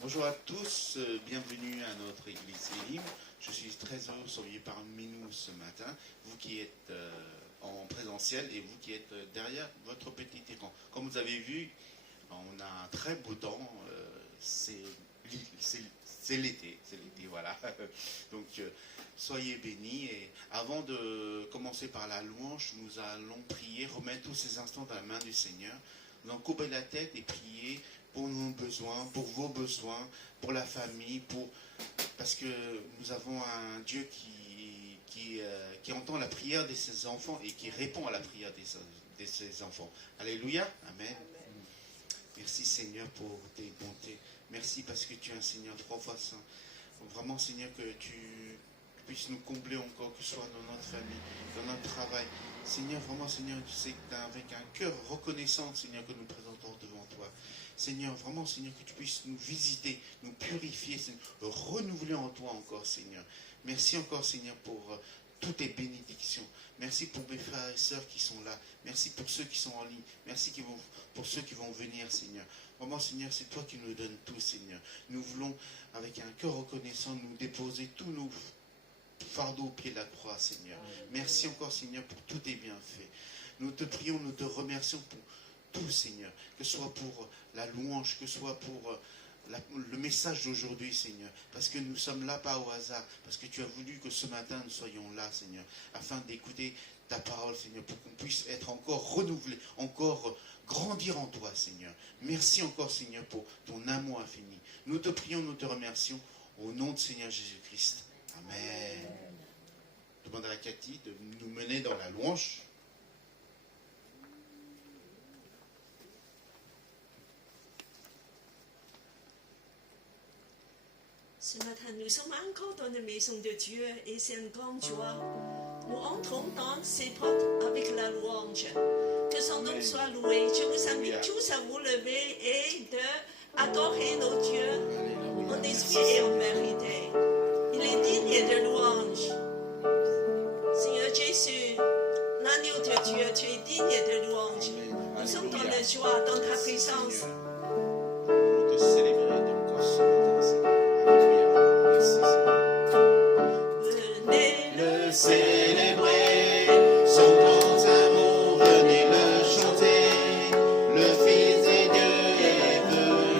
Bonjour à tous, bienvenue à notre église Elim. Je suis très heureux que vous soyez parmi nous ce matin, vous qui êtes en présentiel et vous qui êtes derrière votre petit écran. Comme vous avez vu, on a un très beau temps, c'est l'été, voilà. Donc soyez bénis et avant de commencer par la louange, nous allons prier, remettre tous ces instants dans la main du Seigneur. Nous allons couper la tête et prier pour nos besoins, pour vos besoins, pour la famille, parce que nous avons un Dieu qui entend la prière de ses enfants et qui répond à la prière de ses enfants. Alléluia, amen. Merci Seigneur pour tes bontés. Merci parce que tu es un Seigneur trois fois saint. Vraiment Seigneur, que tu puisses nous combler encore, que ce soit dans notre famille, dans notre travail. Seigneur, vraiment Seigneur, tu sais qu'avec un cœur reconnaissant, Seigneur, que nous présentons devant toi. Seigneur, vraiment, Seigneur, que tu puisses nous visiter, nous purifier, Seigneur, renouveler en toi encore, Seigneur. Merci encore, Seigneur, pour toutes tes bénédictions. Merci pour mes frères et sœurs qui sont là. Merci pour ceux qui sont en ligne. Merci pour ceux qui vont venir, Seigneur. Vraiment, Seigneur, c'est toi qui nous donnes tout, Seigneur. Nous voulons, avec un cœur reconnaissant, nous déposer tous nos fardeaux au pied de la croix, Seigneur. Merci encore, Seigneur, pour tous tes bienfaits. Nous te prions, nous te remercions pour tout, Seigneur, que ce soit pour la louange, que ce soit pour le message d'aujourd'hui, Seigneur, parce que nous sommes là pas au hasard, parce que tu as voulu que ce matin nous soyons là, Seigneur, afin d'écouter ta parole, Seigneur, pour qu'on puisse être encore renouvelé, encore grandir en toi, Seigneur. Merci encore, Seigneur, pour ton amour infini. Nous te prions, nous te remercions, au nom de Seigneur Jésus-Christ. Amen. Je demande à Cathy de nous mener dans la louange. Ce matin, nous sommes encore dans la maison de Dieu et c'est une grande joie. Nous entrons dans ces portes avec la louange. Que son nom soit loué. Je vous invite tous à vous lever et d'adorer nos dieux en esprit et en vérité. Il est digne de louange. Seigneur Jésus, l'agneau de Dieu, tu es digne de louange. Nous sommes dans la joie, dans ta présence. Nous te célébrer de encore ce matin, Seigneur. Venez le Célébrer son grand amour, venez le chanter. Le Fils de Dieu est venu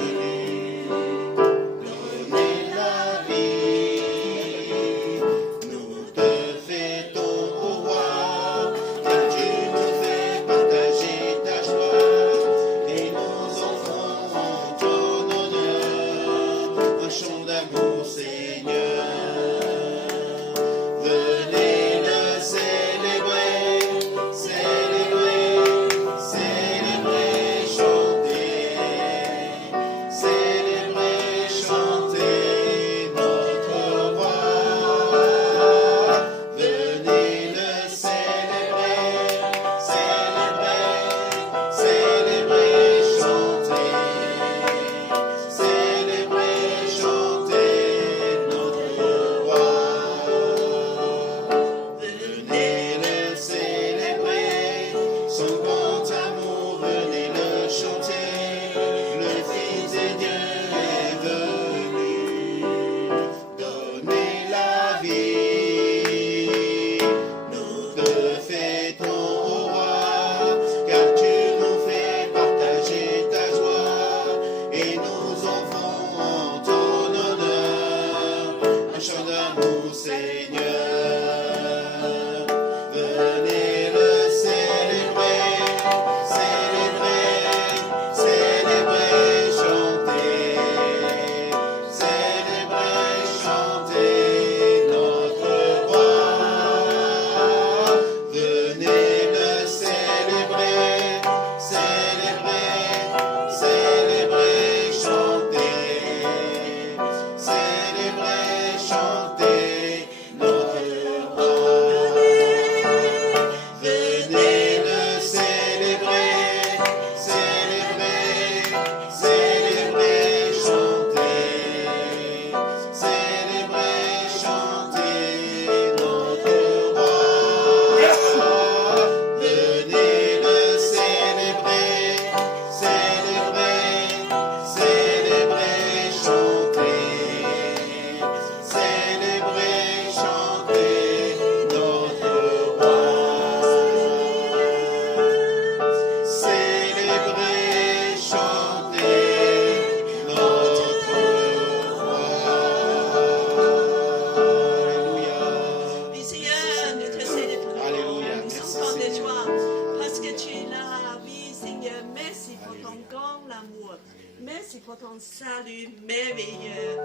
salut merveilleux.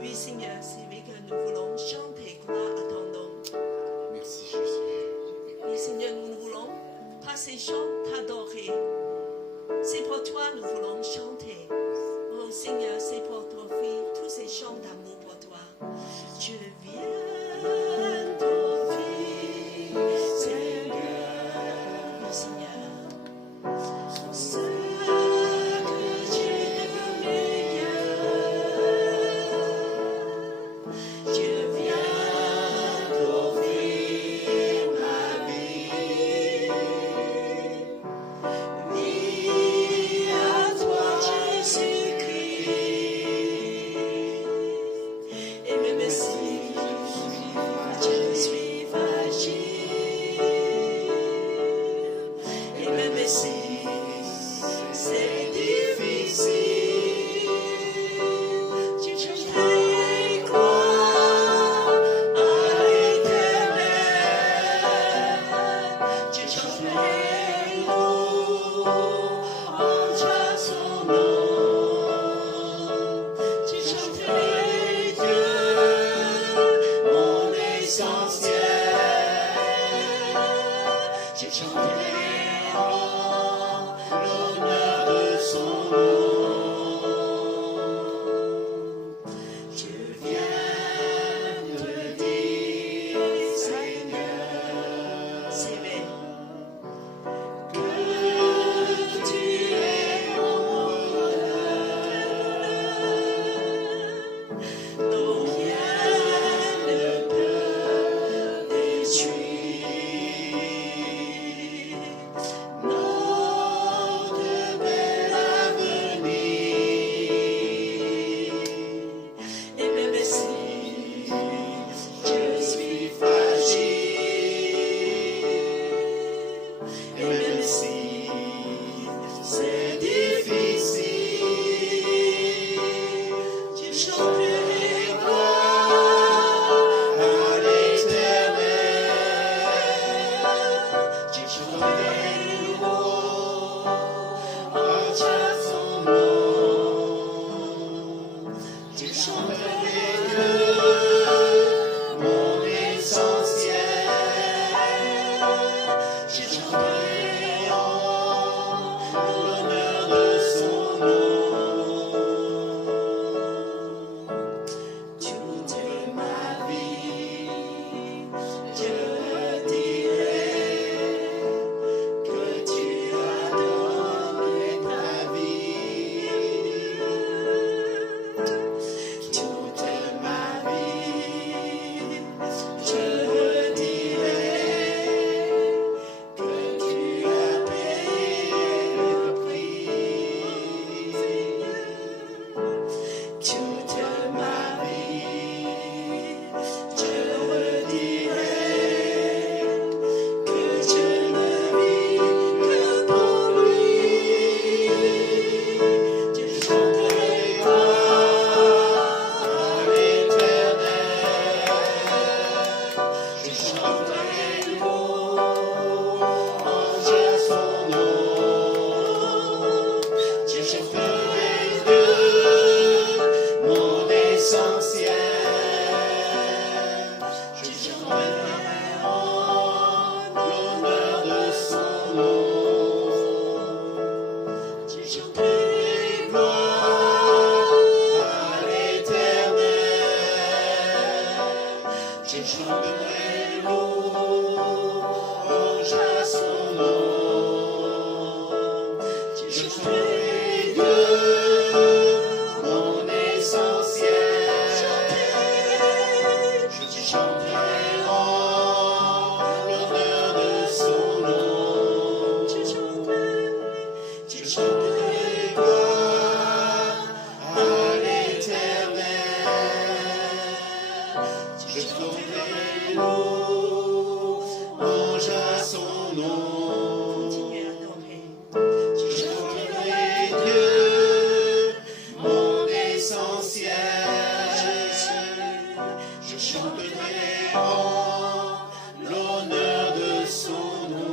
Oui, Seigneur, c'est vrai que nous voulons chanter gloire à ton nom. Merci Jésus. Oui, Seigneur, nous voulons par ces chants t'adorer. C'est pour toi nous voulons chanter. Oh Seigneur, c'est pour t'offrir tous ces chants d'amour pour toi. Je viens t'offrir, Seigneur, oui, Seigneur. Ce que tu de meilleur, je viens t'offrir ma vie. Oui, à toi Jésus-Christ. Et même si je suis fragile, et même si c'est difficile, je chanterai gloire à l'Éternel. Je chanterai louange à son nom. Je chanterai Dieu, mon essentiel. Je chanterai l'honneur de son nom. Je viens te dire, Seigneur, c'est vrai, que tu es mon bonheur. Non, rien ne peut détruire notre bel avenir. Et même si je suis fragile, et même si c'est difficile, je chanterai gloire à l'Éternel. Je chanterai louange à son nom. Je chanterai Dieu, mon essentiel. Je chanterai l'honneur de son nom. Toute ma vie, je dirai que tu as donné ta vie. Toute ma vie, je dirai que tu as payé le prix. Toute ma vie, je redirai que je ne vis que pour lui. Je chanterai gloire à l'Éternel. Je chanterai louange à son nom. Je chanterai Dieu, mon essentiel. Je chanterai l'honneur de son nom. Je chanterai gloire à l'Éternel. Je chanterai louange à son nom. Je chanterai Dieu, mon essentiel. Je chanterai l'honneur de son nom. Je chanterai gloire à l'Éternel. Je chanterai louange à son nom. Je chanterai Dieu, mon essentiel. Je chanterai l'honneur de son nom.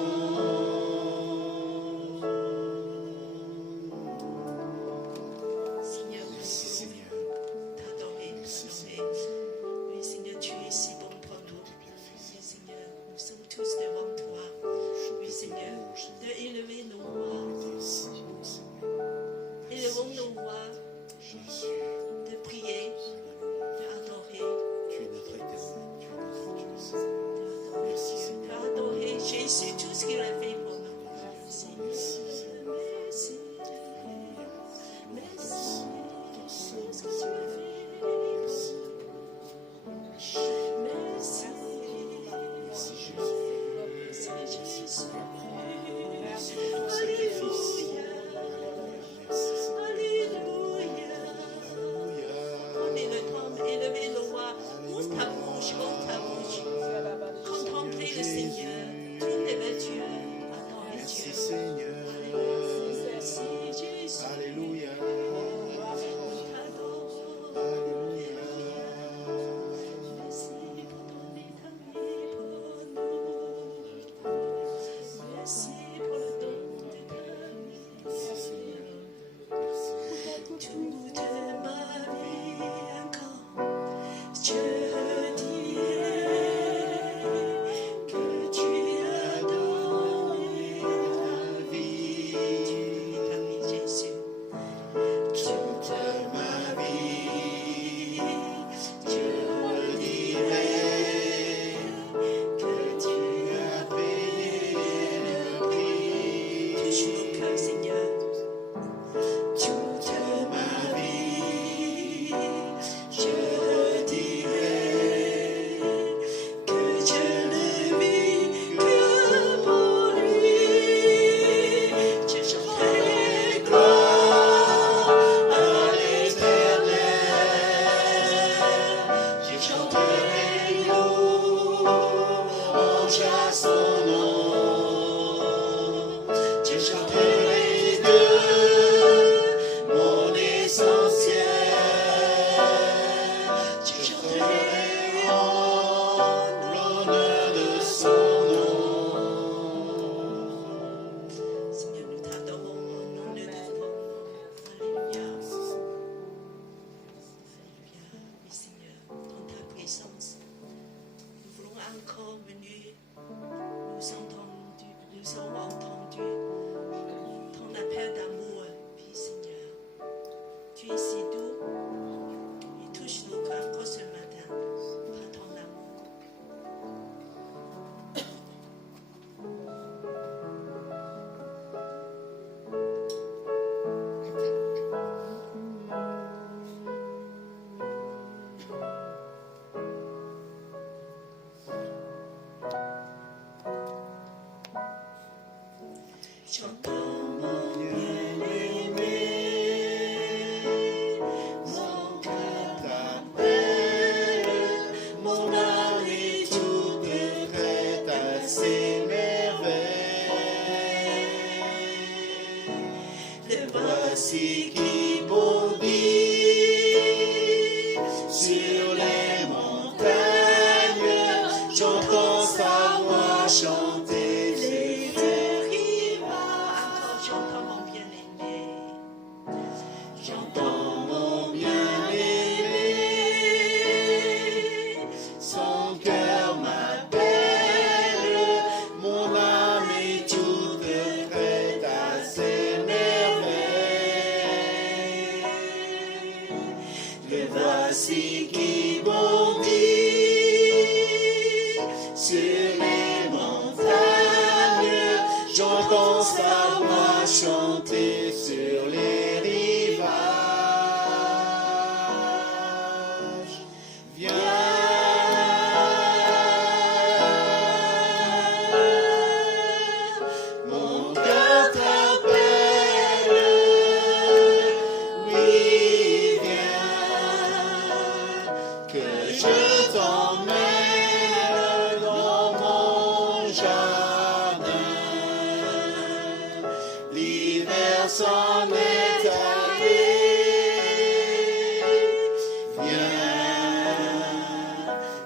Seigneur, Merci. que voici qui bondit sur les montagnes, j'entends sa voix chanter sur les rivages. Viens, mon cœur t'appelle, oui, viens, que je t'emmène dans mon jardin. L'hiver s'en est allé, viens,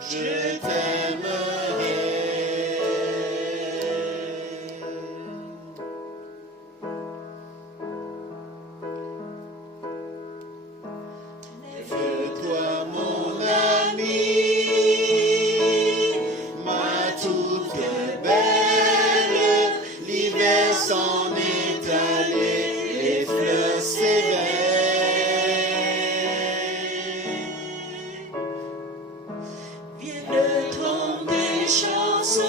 je t'aimerai. Lève-toi mon ami, ma toute belle, l'hiver s'en est allé, les fleurs s'éveillent. Viens le temps des chansons,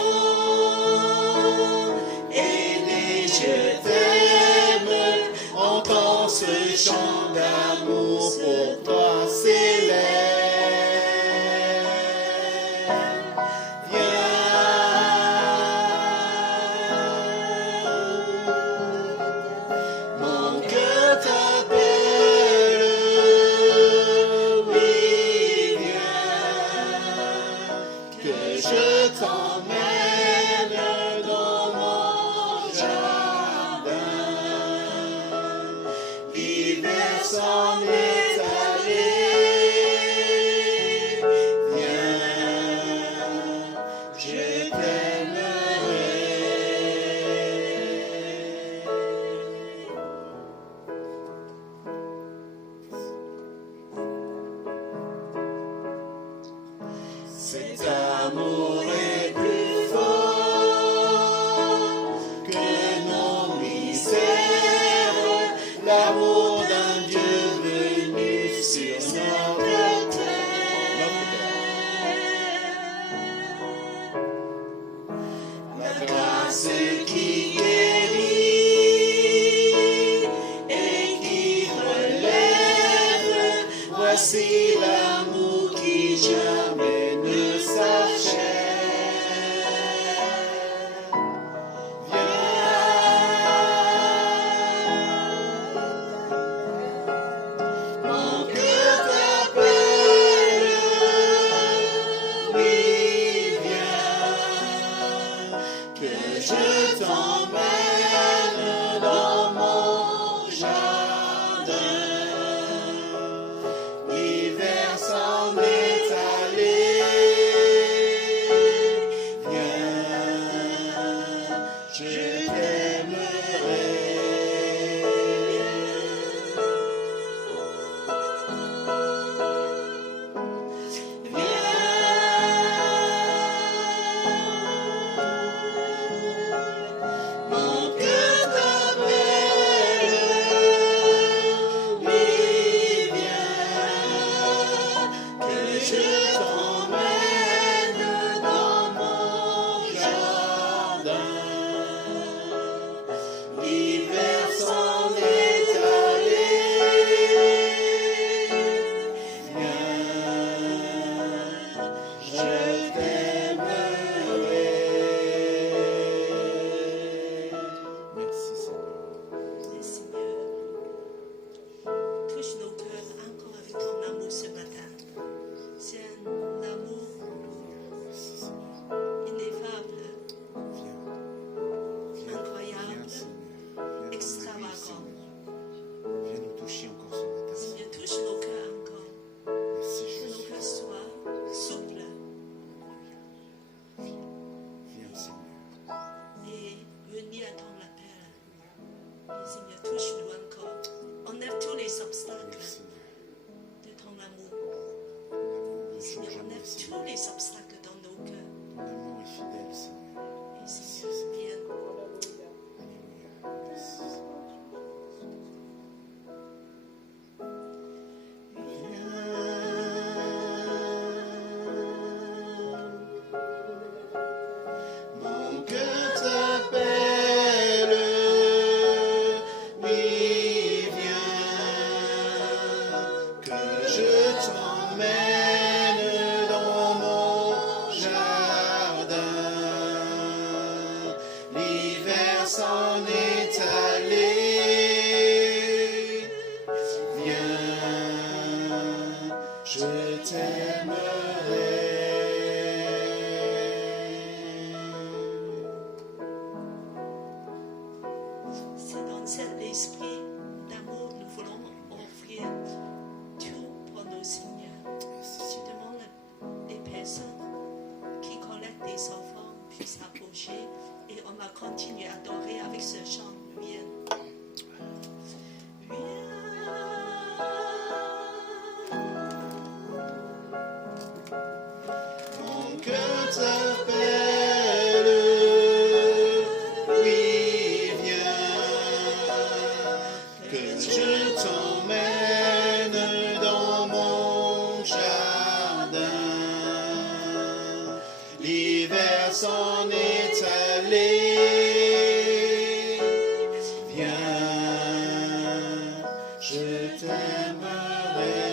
aîné, je t'aime, entends ce chant d'amour pour toi s'élève. Viens, mon cœur t'appelle, oui, viens, que je t'emmène dans mon jardin. L'hiver s'en est allé, viens, je t'aimerai. Cet amour est plus fort que nos misères, l'amour d'un Dieu venu sur notre terre. La grâce qui guérit et qui relève, voici l'amour qui jamais ne s'achève. Viens, mon cœur t'appelle, oui, viens, que je t'emmène dans mon jardin. L'hiver s'en est allé, je t'aimerai. C'est dans cet esprit d'amour nous voulons offrir tout pour nos seigneurs. Je demande les personnes qui collectent des offrandes puissent s'approcher et on va continuer à adorer avec ce chant. Viens. Mon cœur t'appelle, oui, viens, que je t'emmène dans mon jardin. L'hiver s'en est allé, viens, je t'aimerai.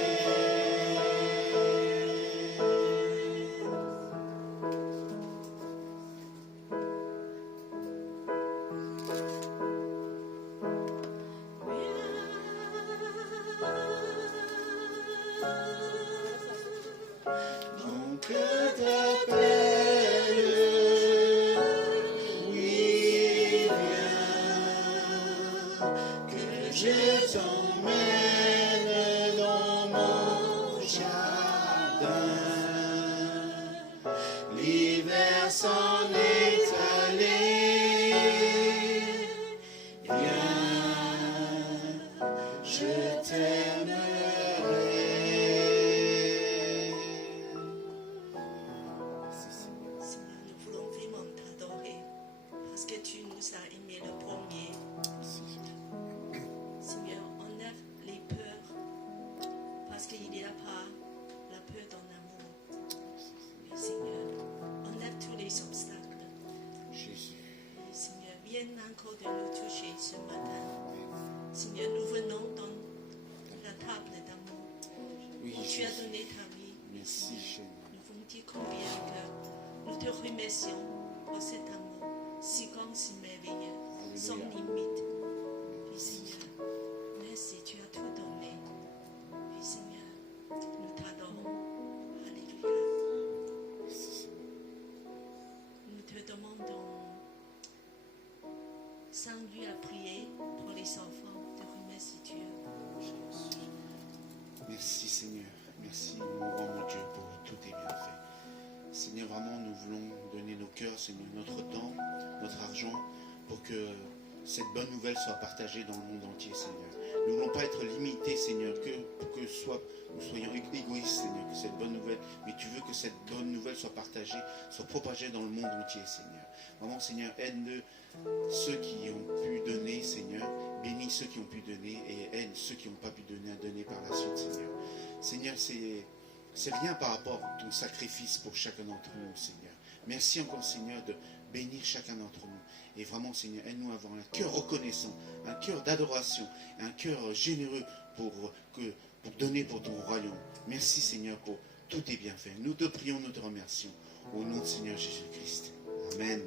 Mon cœur t'appelle, oui, viens, que je t'emmène dans mon jardin. L'hiver s'en est allé, viens, je t'aimerai. Seigneur, nous voulons vraiment t'adorer parce que tu nous as aimés le premier. Seigneur, enlève les peurs parce qu'il n'y a pas la peur dans l'amour. Mais Seigneur, enlève tous les obstacles. Jésus. Et Seigneur, viens encore de nous toucher ce matin. Seigneur, nous venons dans la table d'amour. Oui, Tu as Jésus. donné ta vie. Merci, Seigneur. Nous voulons dire combien que nous te remercions pour cet amour si grand, si merveilleux, sans limite. Puis Seigneur, merci, tu as tout donné. Puis Seigneur, nous t'adorons. Alléluia. Merci, Seigneur. Nous te demandons, Saint-Dieu, à prier pour les enfants. Te remercie Dieu. Merci Seigneur, merci mon roi, mon Dieu, pour tous tes bienfaits. Seigneur, vraiment, nous voulons donner nos cœurs, Seigneur, notre temps, notre argent, pour que cette bonne nouvelle soit partagée dans le monde entier, Seigneur. Nous ne voulons pas être limités, Seigneur, pour que nous soyons égoïstes, Seigneur, que cette bonne nouvelle, mais tu veux que cette bonne nouvelle soit partagée, soit propagée dans le monde entier, Seigneur. Vraiment, Seigneur, aide ceux qui ont pu donner, Seigneur. Bénis ceux qui ont pu donner et aide ceux qui n'ont pas pu donner à donner par la suite, Seigneur. Seigneur, c'est rien par rapport à ton sacrifice pour chacun d'entre nous, Seigneur. Merci encore, Seigneur, de bénir chacun d'entre nous. Et vraiment, Seigneur, aide-nous à avoir un cœur reconnaissant, un cœur d'adoration, un cœur généreux pour donner pour ton royaume. Merci, Seigneur, pour tous tes bienfaits. Nous te prions, nous te remercions. Au nom de Seigneur Jésus-Christ. Amen.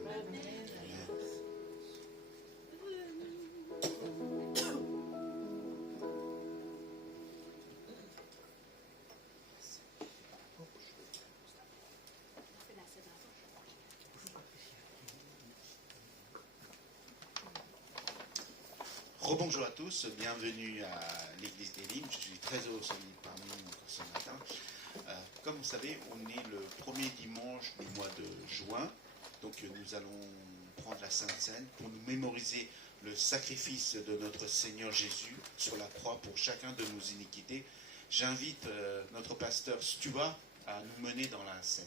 Rebonjour à tous, bienvenue à l'église des Lignes. Je suis très heureux de parmi nous encore ce matin. Comme vous savez, on est le premier dimanche du mois de juin, donc nous allons prendre la Sainte Seine pour nous mémoriser le sacrifice de notre Seigneur Jésus sur la croix pour chacun de nos iniquités. J'invite notre pasteur Stuart à nous mener dans la scène.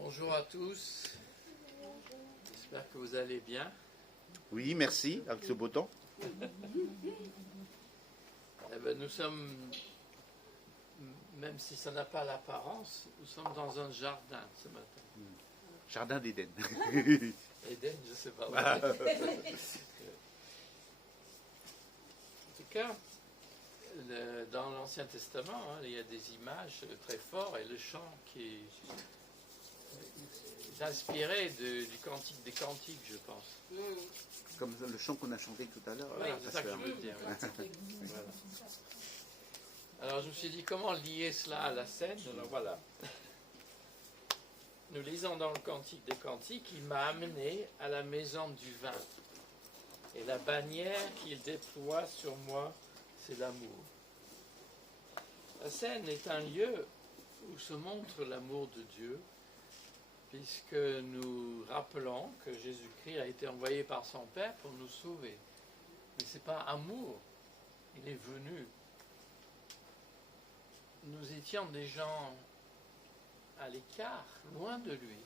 Bonjour à tous, j'espère que vous allez bien. Oui, merci, avec ce beau temps. Eh ben, nous sommes, même si ça n'a pas l'apparence, nous sommes dans un jardin ce matin. Jardin d'Éden. Éden, je ne sais pas. En tout cas, dans l'Ancien Testament, il y a des images très fortes et le chant qui inspiré du Cantique des Cantiques, je pense. Comme le chant qu'on a chanté tout à l'heure. Voilà, c'est ça que je veux dire. Ouais. Voilà. Alors je me suis dit, comment lier cela à la scène? Alors voilà. Nous lisons dans le Cantique des Cantiques, il m'a amené à la maison du vin. Et la bannière qu'il déploie sur moi, c'est l'amour. La scène est un lieu où se montre l'amour de Dieu, puisque nous rappelons que Jésus-Christ a été envoyé par son Père pour nous sauver. Mais ce n'est pas amour, il est venu. Nous étions des gens à l'écart, loin de lui.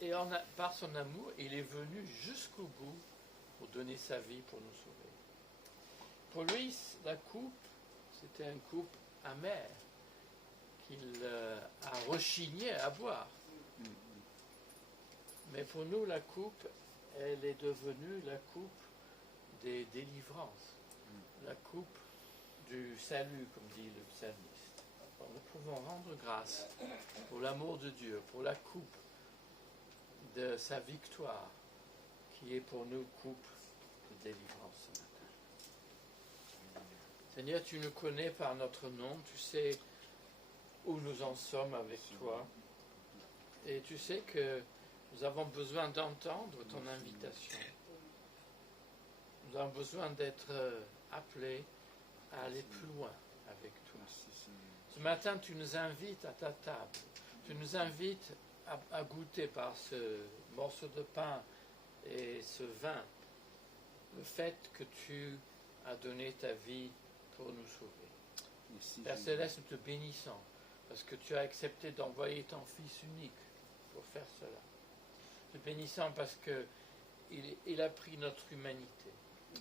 Et par son amour, il est venu jusqu'au bout pour donner sa vie pour nous sauver. Pour lui, la coupe, c'était une coupe amère qu'il a rechigné à boire. Mais pour nous, la coupe, elle est devenue la coupe des délivrances, la coupe du salut, comme dit le psalmiste. Alors, nous pouvons rendre grâce pour l'amour de Dieu, pour la coupe de sa victoire, qui est pour nous coupe de délivrance ce matin. Seigneur, tu nous connais par notre nom, tu sais où nous en sommes avec toi, et tu sais que nous avons besoin d'entendre ton invitation. Nous avons besoin d'être appelés à aller plus loin avec toi. Ce matin, tu nous invites à ta table. Tu nous invites à goûter par ce morceau de pain et ce vin le fait que tu as donné ta vie pour nous sauver. Père Céleste, nous te bénissons parce que tu as accepté d'envoyer ton Fils unique pour faire cela. Nous te bénissons parce qu'il a pris notre humanité,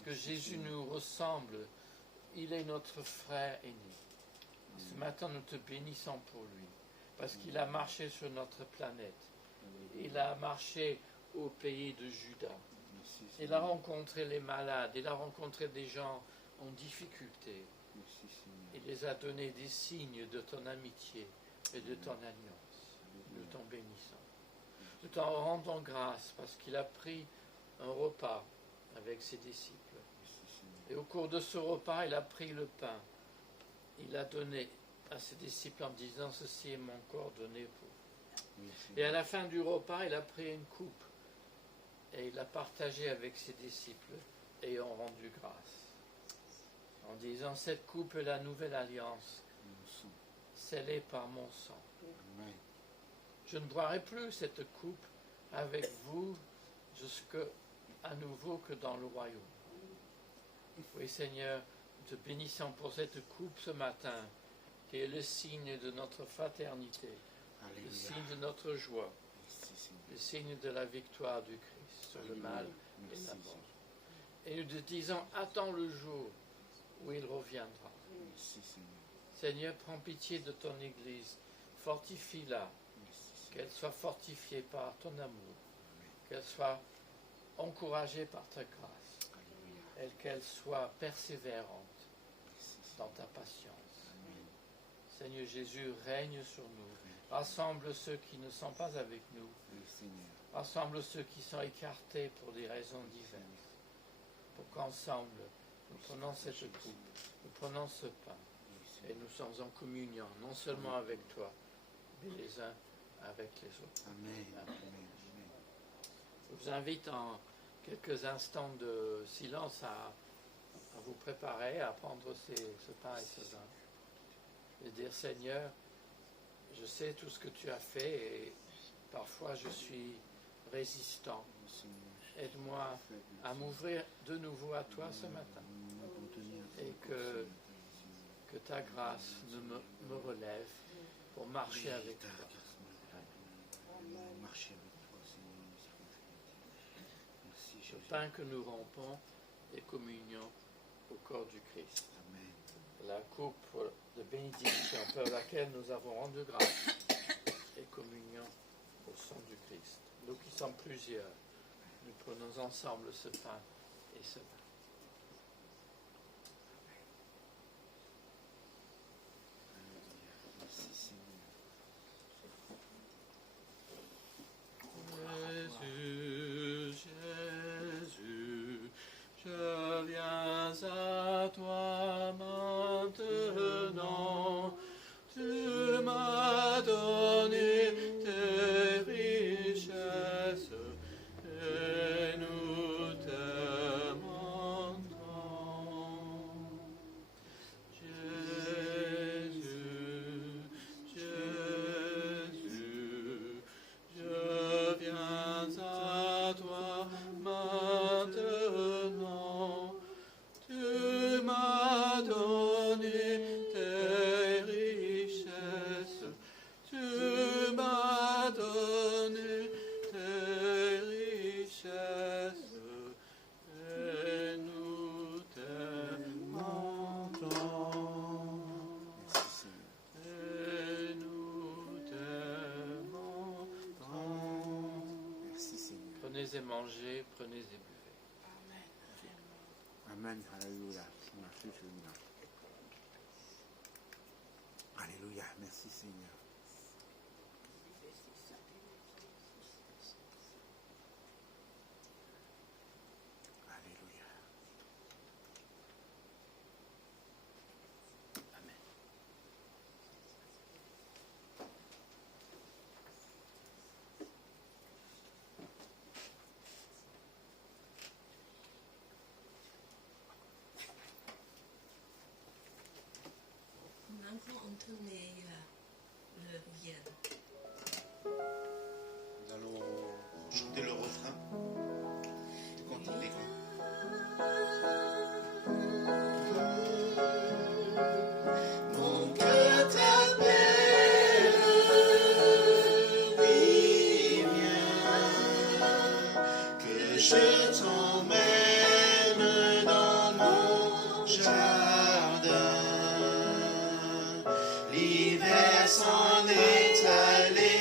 que Jésus nous ressemble, il est notre frère aîné. Ce matin, nous te bénissons pour lui, parce qu'il a marché sur notre planète. Il a marché au pays de Juda. Il a rencontré les malades, il a rencontré des gens en difficulté. Il les a donné des signes de ton amitié et de ton alliance. Nous t'en bénissons. Nous t'en rendons grâce parce qu'il a pris un repas avec ses disciples. Et au cours de ce repas, il a pris le pain. Il a donné à ses disciples en disant « Ceci est mon corps donné pour vous ». Et à la fin du repas, il a pris une coupe et il l'a partagée avec ses disciples et ont rendu grâce. En disant « Cette coupe est la nouvelle alliance, scellée par mon sang. Je ne boirai plus cette coupe avec vous à nouveau que dans le royaume. » Oui, Seigneur, nous te bénissons pour cette coupe ce matin, qui est le signe de notre fraternité, le signe de notre joie, le signe de la victoire du Christ sur le mal et la mort. Et nous te disons, attends le jour où il reviendra. Seigneur, prends pitié de ton Église, fortifie-la, qu'elle soit fortifiée par ton amour, qu'elle soit encouragée par ta grâce, et qu'elle soit persévérante dans ta patience. Seigneur Jésus, règne sur nous. Rassemble ceux qui ne sont pas avec nous. Rassemble ceux qui sont écartés pour des raisons diverses. Pour qu'ensemble, nous prenons cette coupe, nous prenons ce pain, et nous sommes en communion, non seulement avec toi, mais les uns avec les autres. Amen. Je vous invite en quelques instants de silence à vous préparer, à prendre ce pain et ce vin. Et dire, Seigneur, je sais tout ce que tu as fait et parfois je suis résistant. Aide-moi à m'ouvrir de nouveau à toi ce matin et que ta grâce me relève pour marcher avec toi. Le pain que nous rompons est communion au corps du Christ. La coupe de bénédiction par laquelle nous avons rendu grâce est communion au sang du Christ. Nous qui sommes plusieurs, nous prenons ensemble ce pain et ce vin. et mangez, prenez et buvez. Amen. Alléluia. Merci Seigneur. Alléluia. Merci Seigneur. Alléluia. Amen. On a encore entonné le Vienne. Nous allons chanter le refrain du Cantique des Grands. Mon cœur t'appelle, oui, viens, que je t'emmène dans mon jardin. L'hiver s'en est allé,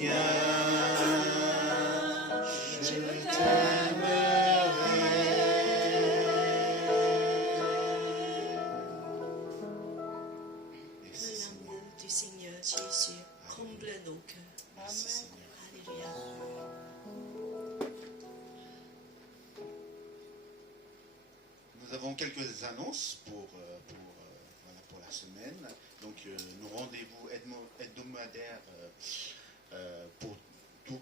viens, je t'aimerai. Merci Seigneur. L'amour du Seigneur Jésus comble nos cœurs. Merci Seigneur. Alléluia. Nous avons quelques annonces pour la semaine. Donc, nos rendez-vous hebdomadaires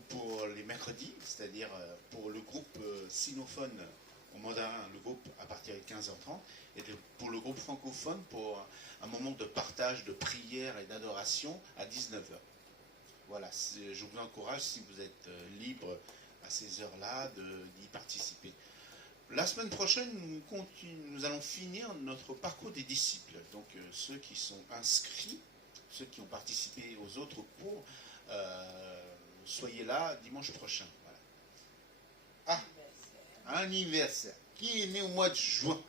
pour les mercredis, c'est-à-dire pour le groupe sinophone au mandarin, le groupe à partir de 15h30, et pour le groupe francophone pour un moment de partage, de prière et d'adoration à 19h. Voilà, je vous encourage, si vous êtes libre à ces heures-là, d'y participer. La semaine prochaine, nous allons finir notre parcours des disciples. Donc, ceux qui sont inscrits, ceux qui ont participé aux autres cours, soyez là dimanche prochain. Voilà. Ah, anniversaire. Qui est né au mois de juin?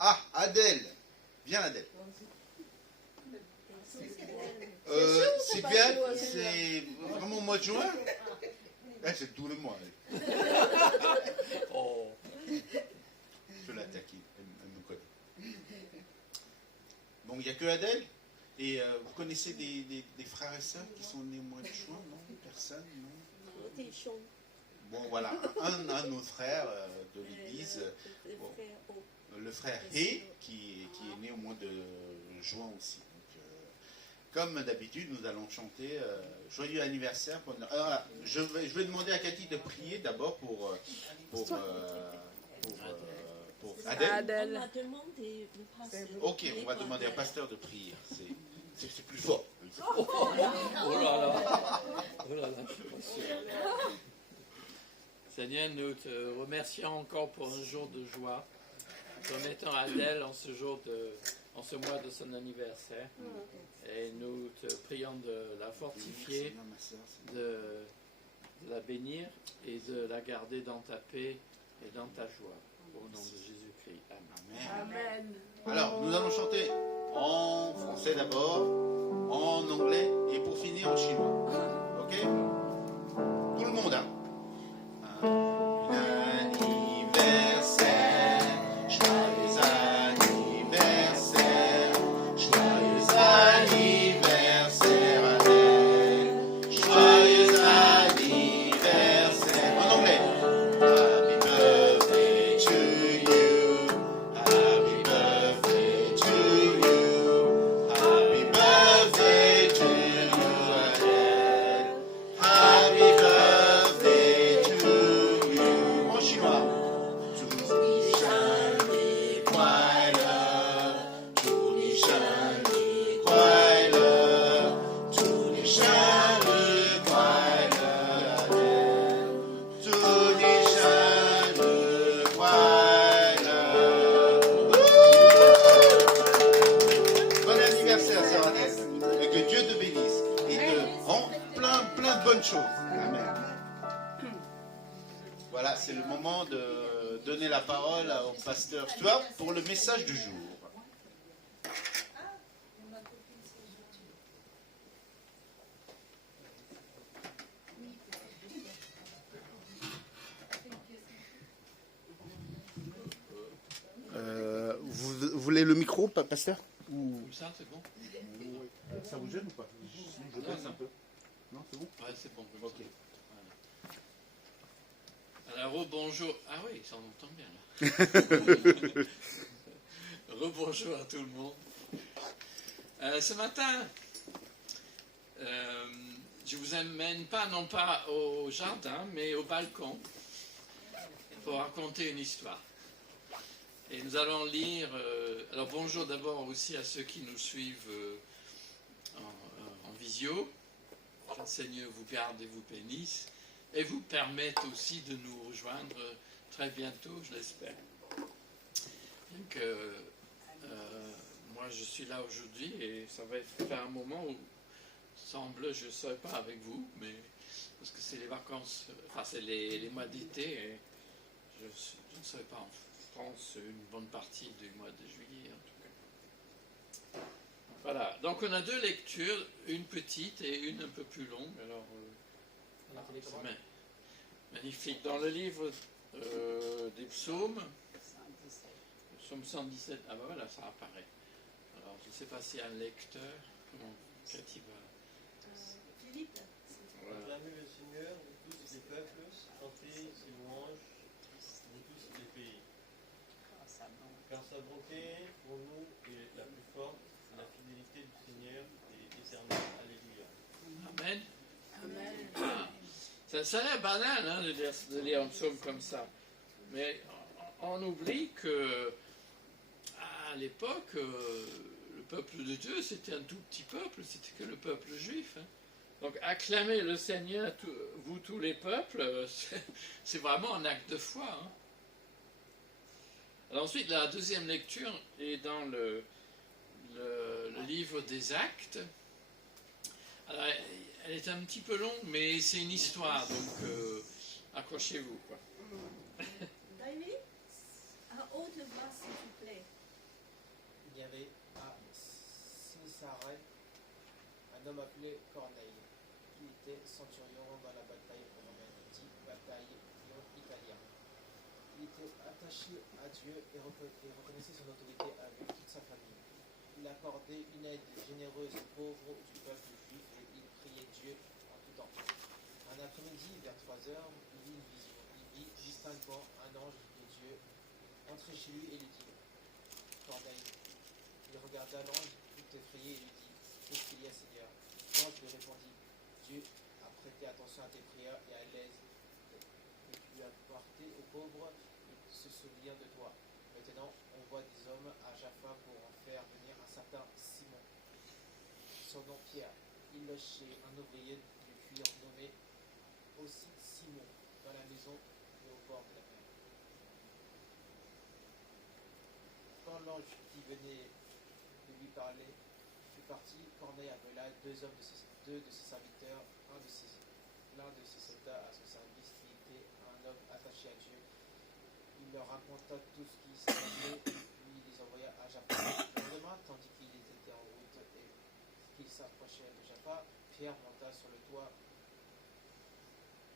Ah, Adèle. Viens, Adèle. C'est bien, c'est vraiment au mois de juin? C'est tous les mois. Oh. Je l'attaque, elle me connaît. Bon, il n'y a que Adèle. Et vous connaissez des frères et sœurs qui sont nés au mois de juin? Non? Personne? Non? Bon, voilà. Un de nos frères de l'église, bon, le frère He, qui est né au mois de juin aussi. Donc, comme d'habitude, nous allons chanter Joyeux anniversaire. Alors, je vais demander à Cathy de prier d'abord pour Adèle. On m'a demandé le pasteur. Ok, on va demander à pasteur de prier. C'est plus fort. Oh là là. Oh là là. Seigneur, nous te remercions encore pour un jour de joie. Remettons Adèle en ce mois de son anniversaire. Et nous te prions de la fortifier, de la bénir et de la garder dans ta paix et dans ta joie. Au nom de Jésus-Christ. Amen. Amen. Alors, nous allons chanter en français d'abord, en anglais et pour finir en chinois. Ok? Tout le monde, hein? Anniversaire, joyeux anniversaire, joyeux anniversaire, Adèle, joyeux anniversaire. En anglais. Happy birthday to you, happy birthday to you, happy birthday to you, Adèle, happy birthday to you. En chinois.祝你生日快乐，祝你生日快乐，祝你生日快乐，祝你生日快乐。Bon anniversaire, sœur Adèle. Et que Dieu te bénisse et te rende plein de bonnes choses. Amen. Voilà, c'est le moment de donner la parole au pasteur Stuart pour le message du jour. trop, pasteur? Ou... Comme ça, c'est bon? Ça vous gêne ou pas? Je baisse un peu. Non, c'est bon? Ouais, c'est bon. Comme Ok. ça. Voilà. Alors, rebonjour. Ah oui, ça entend bien là. Rebonjour à tout le monde. Ce matin, je vous amène non pas au jardin, mais au balcon pour raconter une histoire. Et nous allons lire. Alors bonjour d'abord aussi à ceux qui nous suivent en visio. Que le Seigneur vous garde et vous bénisse et vous permette aussi de nous rejoindre très bientôt, je l'espère. Donc moi je suis là aujourd'hui et ça va faire un moment où semble je ne serai pas avec vous, mais parce que c'est les vacances, enfin c'est les mois d'été et je ne serai pas en France une bonne partie du mois de juillet en tout cas. Voilà, donc on a deux lectures, une petite et une un peu plus longue. Alors, c'est magnifique. Dans le livre des psaumes, psaume 117, ah ben voilà, ça apparaît. Alors, je ne sais pas s'il y a un lecteur, comment Cathy va. Philippe. Voilà. Acclamez le Seigneur, vous tous les peuples, chantez ses louanges, vous tous les pays. Car sa bonté pour nous est la plus forte, la fidélité du Seigneur est éternelle. Alléluia. Amen. Ça a l'air banal hein, de lire un psaume comme ça. Mais on oublie que à l'époque, le peuple de Dieu, c'était un tout petit peuple, c'était que le peuple juif. Hein. Donc acclamer le Seigneur, vous tous les peuples, c'est vraiment un acte de foi. Hein. Alors ensuite, la deuxième lecture est dans le livre des Actes. Alors, elle est un petit peu longue, mais c'est une histoire, donc accrochez-vous. Quoi. David, à haute voix, s'il vous plaît. Il y avait à Césarée un homme appelé Corneille, qui était centurion dans la bataille romaine, dit bataille italien. Il était attaché à Dieu et reconnaissait son autorité avec toute sa famille. Il accordait une aide généreuse aux pauvres du peuple juif et il priait Dieu en tout temps. Un après-midi, vers 3 heures, il vit une vision. Il vit distinctement un ange de Dieu entrer chez lui et lui dit Corneille. Il regarda l'ange tout effrayé et lui dit qu'est-ce qu'il y a, Seigneur? L'ange lui répondit Dieu a prêté attention à tes prières et à l'aise que tu lui as apporté aux pauvres. Il se souvient de toi. Maintenant, on voit des hommes à Jaffa pour en faire venir un certain Simon. Son nom Pierre. Il loge chez un ouvrier du cuir nommé aussi Simon, dans la maison et au bord de la mer. Quand l'ange qui venait de lui parler fut parti, Corneille appela deux de ses serviteurs, l'un de ses soldats à son service, qui était un homme attaché à Dieu. Il leur raconta tout ce qui s'est passé, puis il les envoya à Jaffa. Le lendemain, tandis qu'ils étaient en route et qu'ils s'approchaient de Jaffa, Pierre monta sur le toit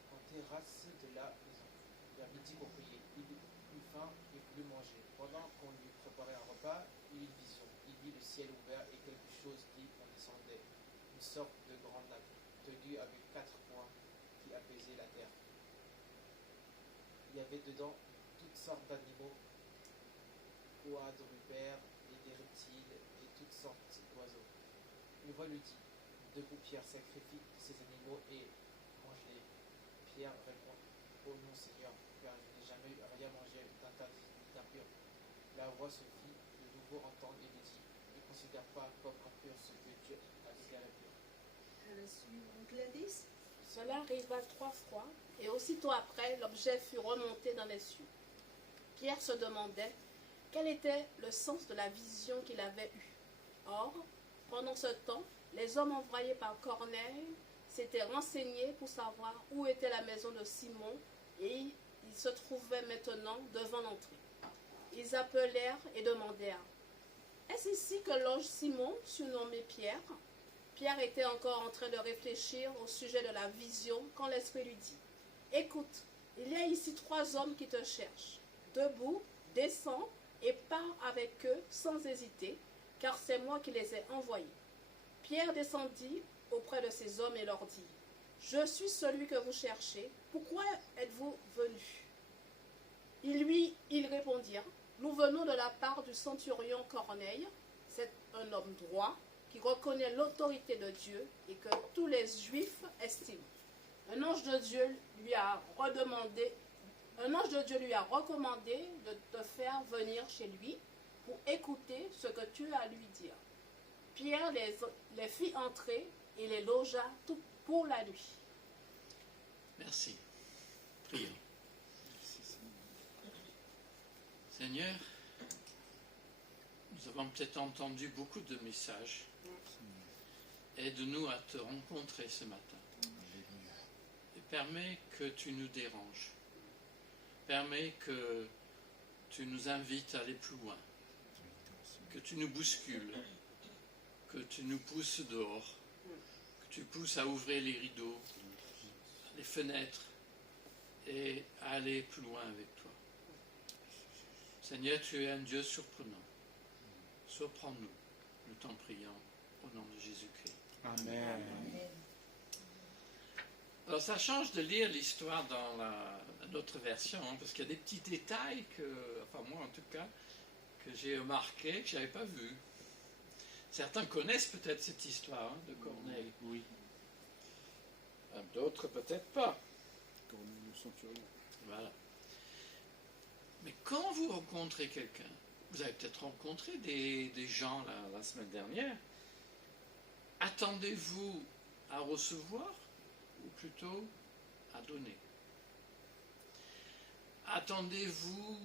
en terrasse de la maison. Il a midi pour prier. Il eut faim et voulut manger. Pendant qu'on lui préparait un repas, il eut une vision. Il vit le ciel ouvert et quelque chose qui en descendait. Une sorte de grande nappe, tenue avec 4 points qui apaisait la terre. Il y avait dedans toutes sortes d'animaux, quadrupères et des reptiles et toutes sortes d'oiseaux. Une voix lui dit debout, Pierre, sacrifie ces animaux et mange-les. Pierre répond oh non, Seigneur, car je n'ai jamais rien mangé d'impur. La voix se fit de nouveau entendre et lui dit ne considère pas comme impur ce que Dieu a déclaré pur. Gladys. Cela arriva 3 fois, et aussitôt après, l'objet fut remonté dans les cieux. Pierre se demandait quel était le sens de la vision qu'il avait eue. Or, pendant ce temps, les hommes envoyés par Corneille s'étaient renseignés pour savoir où était la maison de Simon, et ils se trouvaient maintenant devant l'entrée. Ils appelèrent et demandèrent « Est-ce ici que loge Simon, surnommé Pierre ?» Pierre était encore en train de réfléchir au sujet de la vision quand l'Esprit lui dit « Écoute, il y a ici 3 hommes qui te cherchent. Debout, descends et pars avec eux sans hésiter, car c'est moi qui les ai envoyés. Pierre descendit auprès de ces hommes et leur dit, je suis celui que vous cherchez, pourquoi êtes-vous venus? Ils répondirent, nous venons de la part du centurion Corneille, c'est un homme droit qui reconnaît l'autorité de Dieu et que tous les Juifs estiment. Un ange de Dieu lui a recommandé de te faire venir chez lui pour écouter ce que tu as à lui dire. Pierre les fit entrer et les logea tout pour la nuit. Merci. Prions. Seigneur, nous avons peut-être entendu beaucoup de messages. Aide-nous à te rencontrer ce matin. Et permets que tu nous déranges. Permets que tu nous invites à aller plus loin. Que tu nous bouscules. Que tu nous pousses dehors. Que tu pousses à ouvrir les rideaux, les fenêtres et à aller plus loin avec toi. Seigneur, tu es un Dieu surprenant. Surprends-nous, nous t'en prions, au nom de Jésus-Christ. Amen. Alors ça change de lire l'histoire dans notre version, hein, parce qu'il y a des petits détails enfin moi en tout cas, que j'ai remarqué, que je n'avais pas vu. Certains connaissent peut-être cette histoire de Corneille. Oui. D'autres peut-être pas. Corneille le centurion. Voilà. Mais quand vous rencontrez quelqu'un, vous avez peut-être rencontré des gens la semaine dernière, attendez-vous à recevoir ou plutôt à donner? Attendez-vous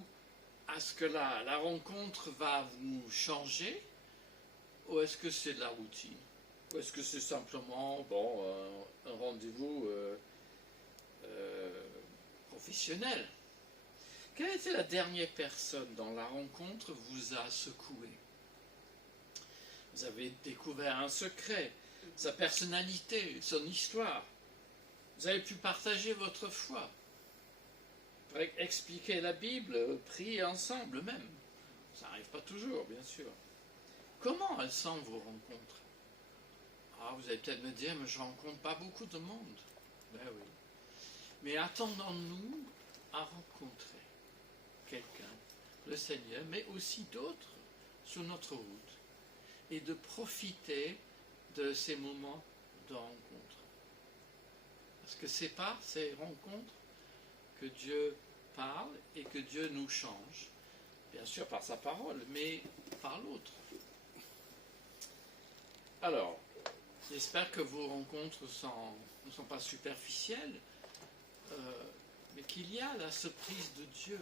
à ce que la rencontre va vous changer ou est-ce que c'est de la routine? Ou est-ce que c'est simplement un rendez-vous professionnel? Quelle était la dernière personne dont la rencontre vous a secoué? Vous avez découvert un secret, sa personnalité, son histoire. Vous avez pu partager votre foi, expliquer la Bible, prier ensemble même. Ça n'arrive pas toujours, bien sûr. Comment elles sont vos rencontres? Vous allez peut-être me dire, mais je ne rencontre pas beaucoup de monde. Ben oui. Mais attendons-nous à rencontrer quelqu'un, le Seigneur, mais aussi d'autres sur notre route, et de profiter de ces moments de rencontre. Parce que c'est par ces rencontres que Dieu parle et que Dieu nous change, bien sûr par sa parole, mais par l'autre. Alors, j'espère que vos rencontres ne sont pas superficielles, mais qu'il y a la surprise de Dieu.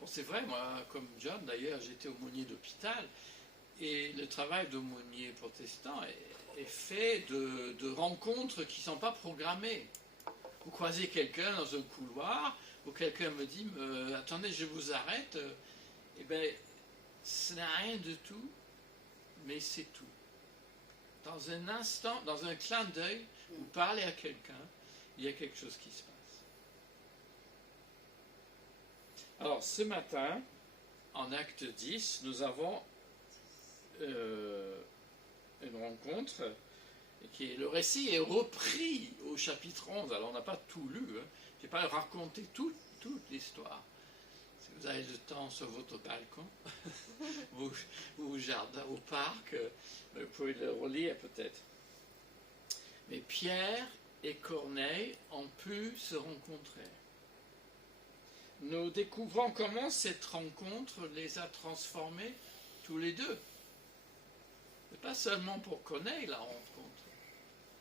Bon, c'est vrai, moi, comme John, d'ailleurs, j'étais aumônier d'hôpital, et le travail d'aumônier protestant est fait de rencontres qui ne sont pas programmées. Vous croisez quelqu'un dans un couloir, ou quelqu'un me dit « Attendez, je vous arrête », eh bien, ce n'est rien de tout, mais c'est tout. Dans un instant, dans un clin d'œil, vous parlez à quelqu'un, il y a quelque chose qui se passe. Alors, ce matin, en acte 10, nous avons une rencontre, qui est, le récit est repris au chapitre 11. Alors, on n'a pas tout lu, hein. Je n'ai pas raconté toute l'histoire. Si vous avez le temps sur votre balcon, ou au jardin, au parc, vous pouvez le relire peut-être. Mais Pierre et Corneille ont pu se rencontrer. Nous découvrons comment cette rencontre les a transformés tous les deux. Ce n'est pas seulement pour Corneille la rencontre,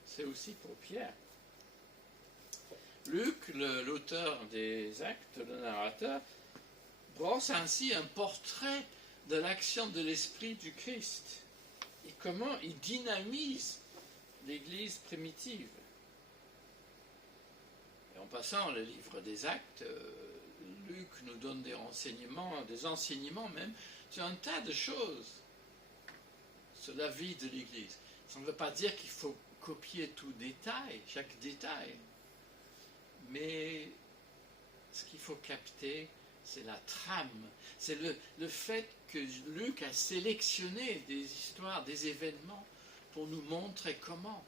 c'est aussi pour Pierre. Luc, l'auteur des Actes, le narrateur, brosse ainsi un portrait de l'action de l'Esprit du Christ et comment il dynamise l'Église primitive. Et en passant le livre des Actes, Luc nous donne des renseignements, des enseignements même, sur un tas de choses, sur la vie de l'Église. Ça ne veut pas dire qu'il faut copier tout détail, chaque détail, mais ce qu'il faut capter, c'est la trame, c'est le fait que Luc a sélectionné des histoires, des événements pour nous montrer comment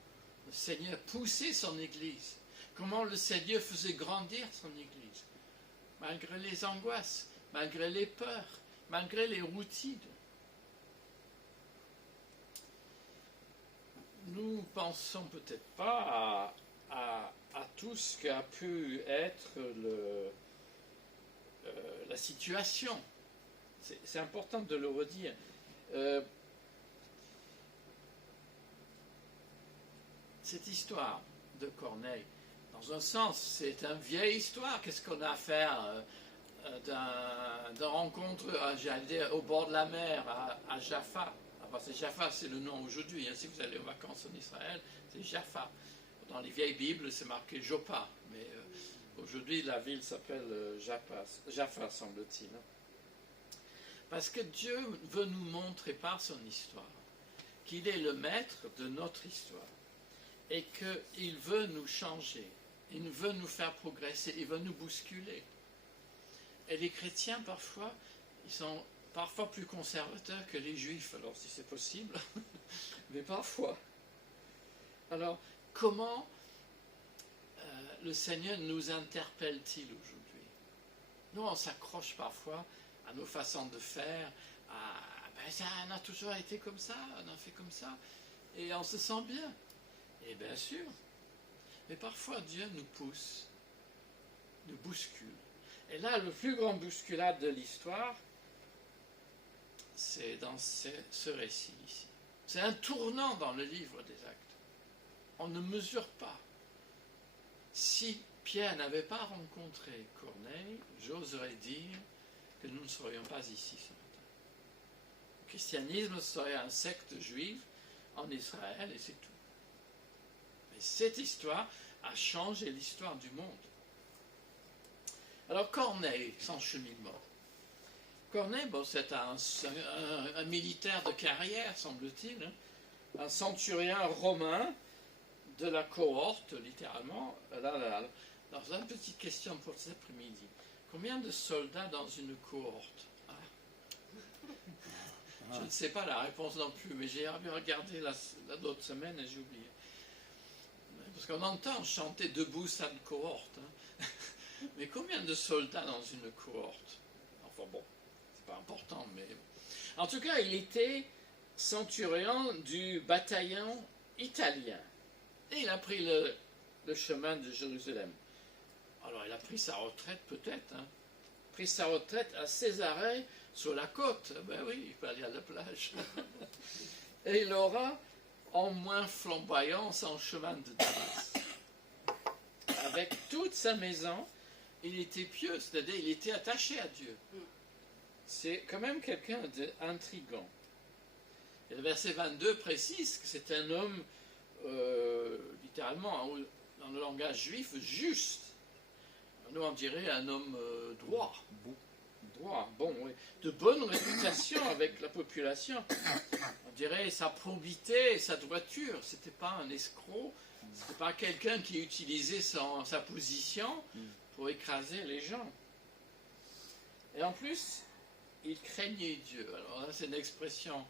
le Seigneur poussait son Église, comment le Seigneur faisait grandir son Église, malgré les angoisses, malgré les peurs, malgré les routines. Nous pensons peut-être pas à tout ce qu'a pu être la situation. C'est important de le redire. Cette histoire de Corneille, dans un sens, c'est une vieille histoire. Qu'est-ce qu'on a à faire d'un rencontre, j'allais dire, au bord de la mer, à Jaffa. Enfin, Jaffa, c'est le nom aujourd'hui. Hein. Si vous allez aux vacances en Israël, c'est Jaffa. Dans les vieilles Bibles, c'est marqué Joppa. Mais aujourd'hui, la ville s'appelle Jaffa, semble-t-il. Parce que Dieu veut nous montrer par son histoire qu'il est le maître de notre histoire et qu'il veut nous changer, il veut nous faire progresser, il veut nous bousculer. Et les chrétiens, parfois, ils sont parfois plus conservateurs que les juifs, alors si c'est possible, mais parfois. Alors, comment le Seigneur nous interpelle-t-il aujourd'hui? Nous, on s'accroche parfois à nos façons de faire, ça on a toujours été comme ça, on a fait comme ça, et on se sent bien. Et bien sûr, mais parfois Dieu nous pousse, nous bouscule. Et là, le plus grand bousculade de l'histoire, c'est dans ce récit ici. C'est un tournant dans le livre des Actes. On ne mesure pas. Si Pierre n'avait pas rencontré Corneille, j'oserais dire que nous ne serions pas ici ce matin. Le christianisme serait un secte juif en Israël et c'est tout. Mais cette histoire a changé l'histoire du monde. Alors Corneille, son cheminement. Corneille, c'est un militaire de carrière, semble-t-il, hein, un centurion romain de la cohorte, littéralement. Dans une petite question pour cet après-midi. Combien de soldats dans une cohorte? Je ne sais pas la réponse non plus, mais j'ai regardé l'autre semaine et j'ai oublié. Parce qu'on entend chanter debout sa cohorte. Hein. Mais combien de soldats dans une cohorte? Enfin bon, c'est pas important, mais... En tout cas, il était centurion du bataillon italien. Et il a pris le chemin de Jérusalem. Alors, il a pris sa retraite, peut-être. Hein. Pris sa retraite à Césarée, sur la côte. Ben oui, il peut aller à la plage. Et il aura, en moins flamboyant, son chemin de Damas. Avec toute sa maison, il était pieux, c'est-à-dire il était attaché à Dieu. C'est quand même quelqu'un d'intrigant. Et le verset 22 précise que c'est un homme, littéralement, dans le langage juif, juste. Nous, on dirait un homme droit. Bon, oui. De bonne réputation avec la population. On dirait sa probité, sa droiture. C'était pas un escroc. C'était pas quelqu'un qui utilisait sa position pour écraser les gens. Et en plus, il craignait Dieu. Alors là, c'est une expression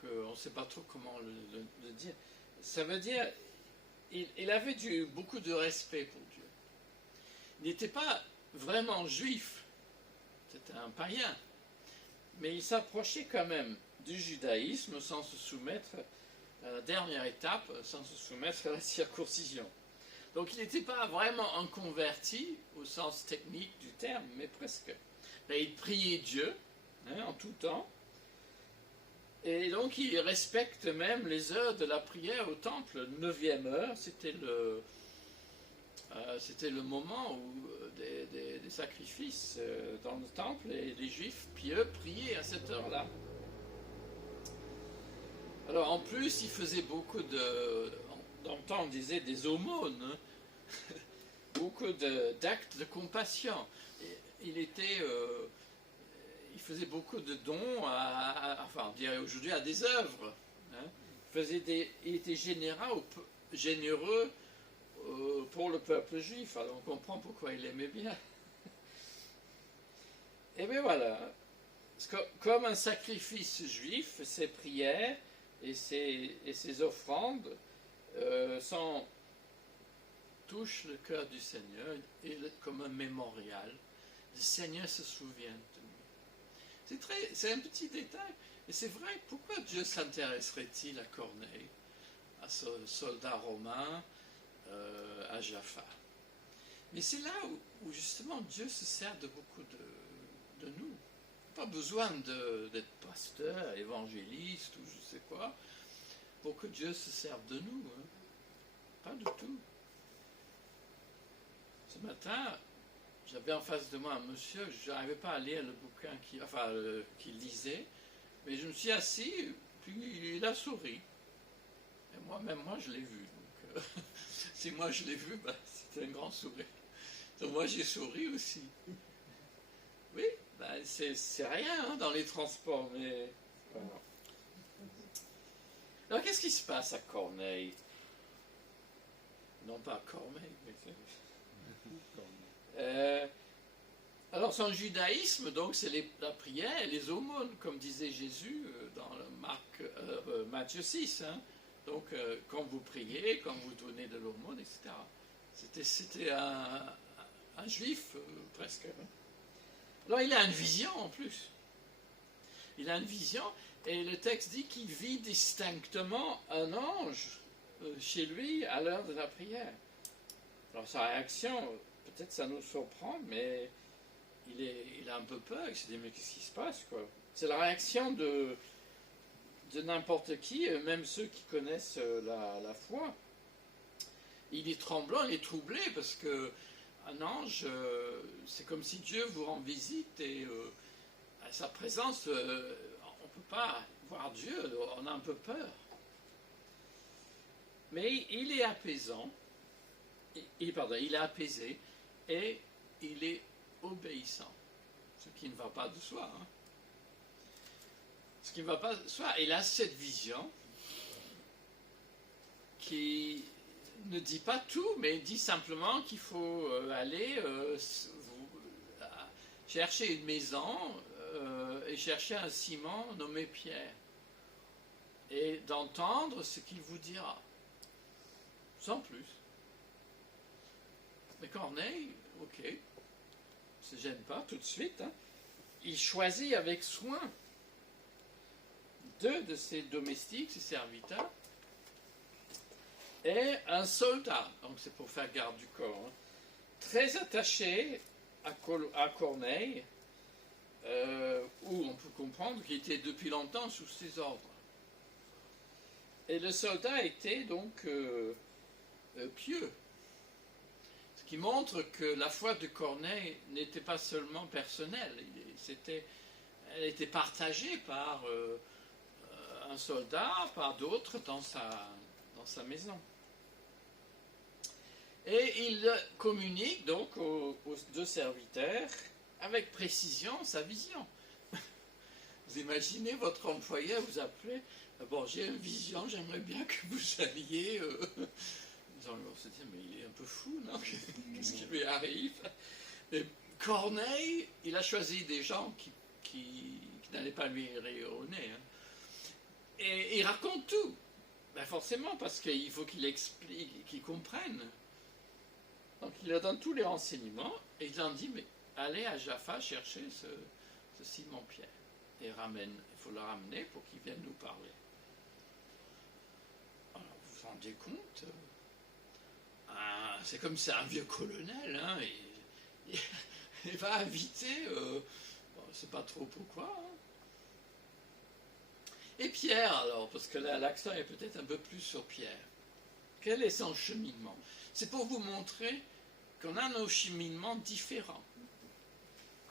qu'on ne sait pas trop comment le dire. Ça veut dire, il avait beaucoup de respect pour Dieu. Il n'était pas vraiment juif, c'était un païen, mais il s'approchait quand même du judaïsme sans se soumettre à la dernière étape, sans se soumettre à la circoncision. Donc il n'était pas vraiment un converti au sens technique du terme, mais presque. Mais il priait Dieu en tout temps, et donc il respecte même les heures de la prière au temple. 9e heure, c'était le moment où des sacrifices dans le temple, et les juifs pieux priaient à cette heure-là. Alors en plus, il faisait beaucoup dans le temps on disait des aumônes, hein, beaucoup d'actes de compassion. Il faisait beaucoup de dons, on dirait aujourd'hui à des œuvres. Hein. Il était généreux pour le peuple juif, alors on comprend pourquoi il aimait bien. Et bien voilà, comme un sacrifice juif, ses prières et ses offrandes touchent le cœur du Seigneur et comme un mémorial. Le Seigneur se souvient de nous. C'est un petit détail, et c'est vrai, pourquoi Dieu s'intéresserait-il à Corneille, à ce soldat romain, à Jaffa? Mais c'est là où justement Dieu se sert de beaucoup de nous. Pas besoin d'être pasteur, évangéliste ou je sais quoi, pour que Dieu se serve de nous. Hein. Pas du tout. Ce matin, j'avais en face de moi un monsieur, je n'arrivais pas à lire le bouquin qu'il lisait, mais je me suis assis, puis il a souri. Et moi je l'ai vu. Donc, si moi je l'ai vu, c'était un grand sourire. Donc moi j'ai souri aussi. Oui, c'est rien hein, dans les transports, mais voilà. Alors qu'est-ce qui se passe à Corneille? Non pas à Corneille, mais alors son judaïsme, donc, c'est la prière et les aumônes, comme disait Jésus dans le Matthieu 6. Hein. Donc, quand vous priez, quand vous donnez de l'aumône, etc. C'était un juif, presque. Alors, il a une vision, en plus. Il a une vision, et le texte dit qu'il vit distinctement un ange chez lui à l'heure de la prière. Alors, sa réaction, peut-être ça nous surprend, mais il a un peu peur. Il se dit, mais qu'est-ce qui se passe, quoi? C'est la réaction de n'importe qui, même ceux qui connaissent la foi. Il est tremblant, il est troublé, parce que un ange, c'est comme si Dieu vous rend visite, et à sa présence, on ne peut pas voir Dieu, on a un peu peur. Mais il est apaisant, il est apaisé, et il est obéissant, ce qui ne va pas de soi. Hein. Ce qui ne va pas de soi. Il a cette vision qui ne dit pas tout, mais dit simplement qu'il faut aller chercher une maison et chercher un ciment nommé Pierre, et d'entendre ce qu'il vous dira, sans plus. Mais Corneille, ok, ne se gêne pas tout de suite. Hein. Il choisit avec soin 2 de ses domestiques, ses serviteurs, et un soldat, donc c'est pour faire garde du corps, hein, très attaché à Corneille, où on peut comprendre qu'il était depuis longtemps sous ses ordres. Et le soldat était donc pieux. Ce qui montre que la foi de Corneille n'était pas seulement personnelle, elle était partagée par un soldat, par d'autres dans sa maison. Et il communique donc aux 2 serviteurs avec précision sa vision. Vous imaginez votre employeur vous appeler, bon, j'ai une vision, j'aimerais bien que vous alliez... On se dit, mais il est un peu fou, non? Qu'est-ce qui lui arrive? Et Corneille, il a choisi des gens qui n'allaient pas lui rire au nez. Hein. Et il raconte tout. Ben forcément, parce qu'il faut qu'il explique, qu'il comprenne. Donc il leur donne tous les renseignements, et il leur dit, mais allez à Jaffa chercher ce Simon-Pierre. Et il faut le ramener pour qu'il vienne nous parler. Alors vous vous rendez compte? C'est comme c'est un vieux colonel, hein, il va inviter, bon, je ne sais pas trop pourquoi. Hein. Et Pierre, alors, parce que là, l'accent est peut-être un peu plus sur Pierre. Quel est son cheminement? C'est pour vous montrer qu'on a nos cheminements différents.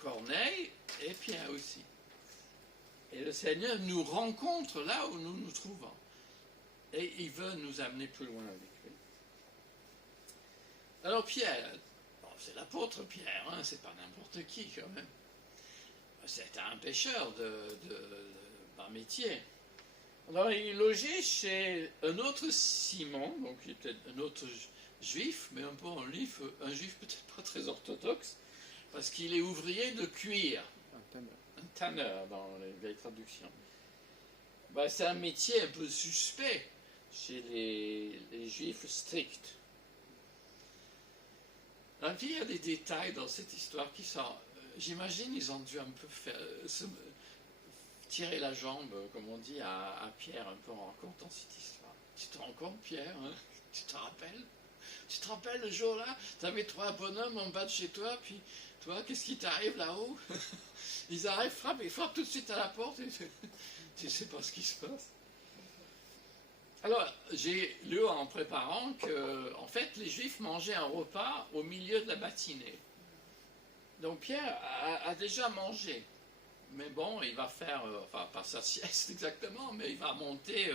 Corneille et Pierre aussi. Et le Seigneur nous rencontre là où nous nous trouvons. Et il veut nous amener plus loin avec lui. Alors Pierre, bon, c'est l'apôtre Pierre, hein, c'est pas n'importe qui quand même. C'est un pêcheur par métier. Alors il logeait chez un autre Simon, donc il était un autre juif, mais un peu un juif peut-être pas très orthodoxe, parce qu'il est ouvrier de cuir. un tanneur dans les vieilles traductions. Ben, c'est un métier un peu suspect chez les juifs stricts. Et puis il y a des détails dans cette histoire qui sont... J'imagine ils ont dû un peu tirer la jambe, comme on dit, à Pierre un peu en racontant cette histoire. Tu te rends compte, Pierre, hein? Tu te rappelles? Tu te rappelles le jour-là, tu avais 3 bonhommes en bas de chez toi, puis toi, qu'est-ce qui t'arrive là-haut? Ils arrivent, ils frappent tout de suite à la porte, et tu ne sais pas ce qui se passe. Alors, j'ai lu en préparant que, en fait, les Juifs mangeaient un repas au milieu de la matinée. Donc Pierre a déjà mangé. Mais bon, il va faire, enfin pas sa sieste exactement, mais il va monter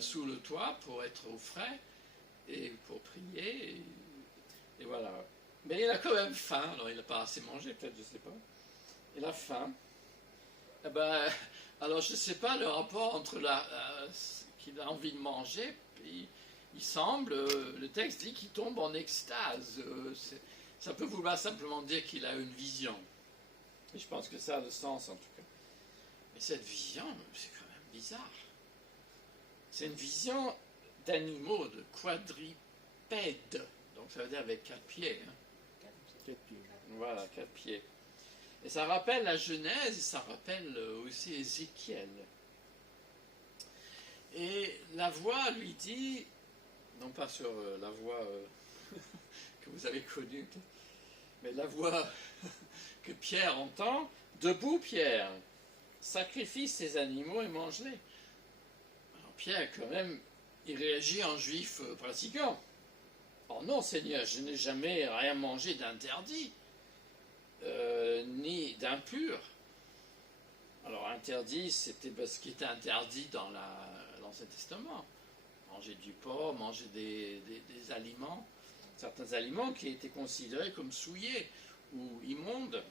sous le toit pour être au frais et pour prier. Et voilà. Mais il a quand même faim, alors il n'a pas assez mangé, peut-être, je ne sais pas. Il a faim. Eh ben, alors je ne sais pas le rapport entre qu'il a envie de manger, puis il semble, le texte dit qu'il tombe en extase. Ça peut vouloir simplement dire qu'il a une vision. Et je pense que ça a le sens en tout cas. Mais cette vision, c'est quand même bizarre. C'est une vision d'animaux, de quadrupèdes. Donc ça veut dire avec 4 pieds. Hein. 4 pieds. Voilà, 4 pieds. Et ça rappelle la Genèse, et ça rappelle aussi Ézéchiel. Et la voix lui dit, non pas sur la voix que vous avez connue, mais la voix que Pierre entend, debout Pierre, sacrifie ces animaux et mange-les. Alors Pierre, quand même, il réagit en juif pratiquant. Oh non, Seigneur, je n'ai jamais rien mangé d'interdit, ni d'impur. Alors interdit, c'était ce qui était interdit dans l'Ancien Testament. Manger du porc, manger des aliments, certains aliments qui étaient considérés comme souillés ou immondes.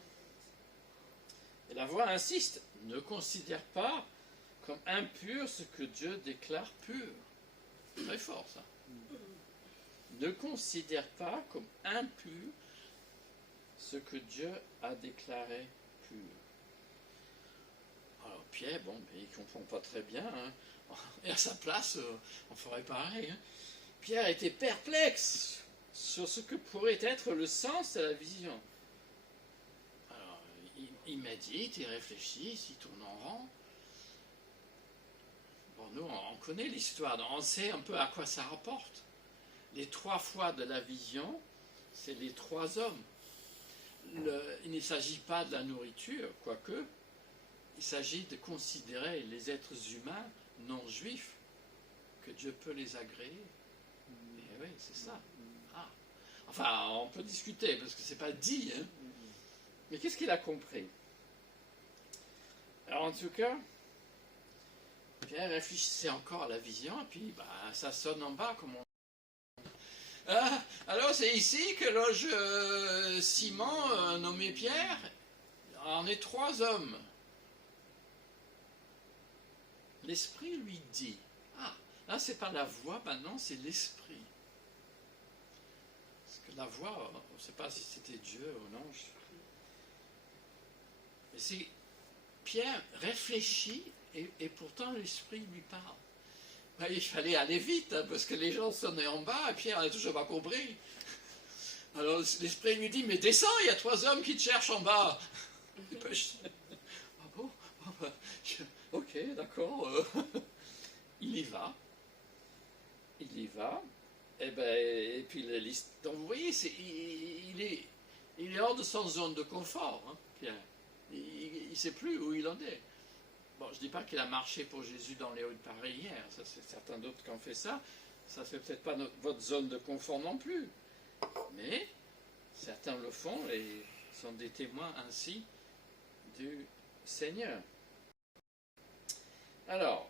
Et la voix insiste, ne considère pas comme impur ce que Dieu déclare pur. Très fort ça. Ne considère pas comme impur ce que Dieu a déclaré pur. Alors Pierre, bon, il ne comprend pas très bien, hein. Et à sa place, on ferait pareil. Hein. Pierre était perplexe sur ce que pourrait être le sens de la vision. Alors, il médite, il réfléchit, il tourne en rond. Bon, nous, on connaît l'histoire, on sait un peu à quoi ça rapporte. Les 3 fois de la vision, c'est les 3 hommes. Il ne s'agit pas de la nourriture, quoique, il s'agit de considérer les êtres humains non juifs, que Dieu peut les agréer. Et oui, c'est ça. Ah. Enfin, on peut discuter, parce que ce n'est pas dit. Hein. Mais qu'est-ce qu'il a compris? Alors, en tout cas, Pierre réfléchissait encore à la vision, et puis ça sonne en bas, comme on... Ah, alors, c'est ici que loge Simon, nommé Pierre. On est 3 hommes. L'esprit lui dit, là c'est pas la voix, maintenant c'est l'esprit. Parce que la voix, on ne sait pas si c'était Dieu ou non. Mais c'est Pierre réfléchit et pourtant l'esprit lui parle. Il fallait aller vite, hein, parce que les gens sonnaient en bas et Pierre n'a toujours pas compris. Alors l'esprit lui dit, mais descends, il y a 3 hommes qui te cherchent en bas. Ah bon? Ok, d'accord. Il y va. Et puis donc vous voyez, il est hors de son zone de confort, hein, Pierre. Il ne sait plus où il en est. Bon, je ne dis pas qu'il a marché pour Jésus dans les hauts de Paris hier. Ça, c'est certains d'autres qui ont fait ça. Ça ne fait peut-être pas votre zone de confort non plus. Mais certains le font et sont des témoins ainsi du Seigneur. Alors,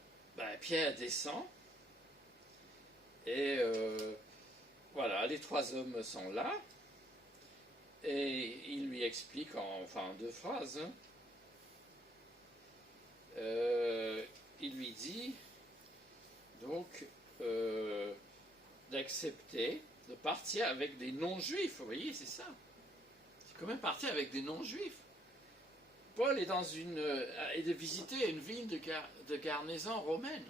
Pierre descend, et voilà, les 3 hommes sont là, et il lui explique en 2 phrases. Hein. Il lui dit, donc, d'accepter de partir avec des non-juifs, vous voyez, c'est ça. C'est quand même partir avec des non-juifs. Paul est est de visiter une ville de garnison romaine.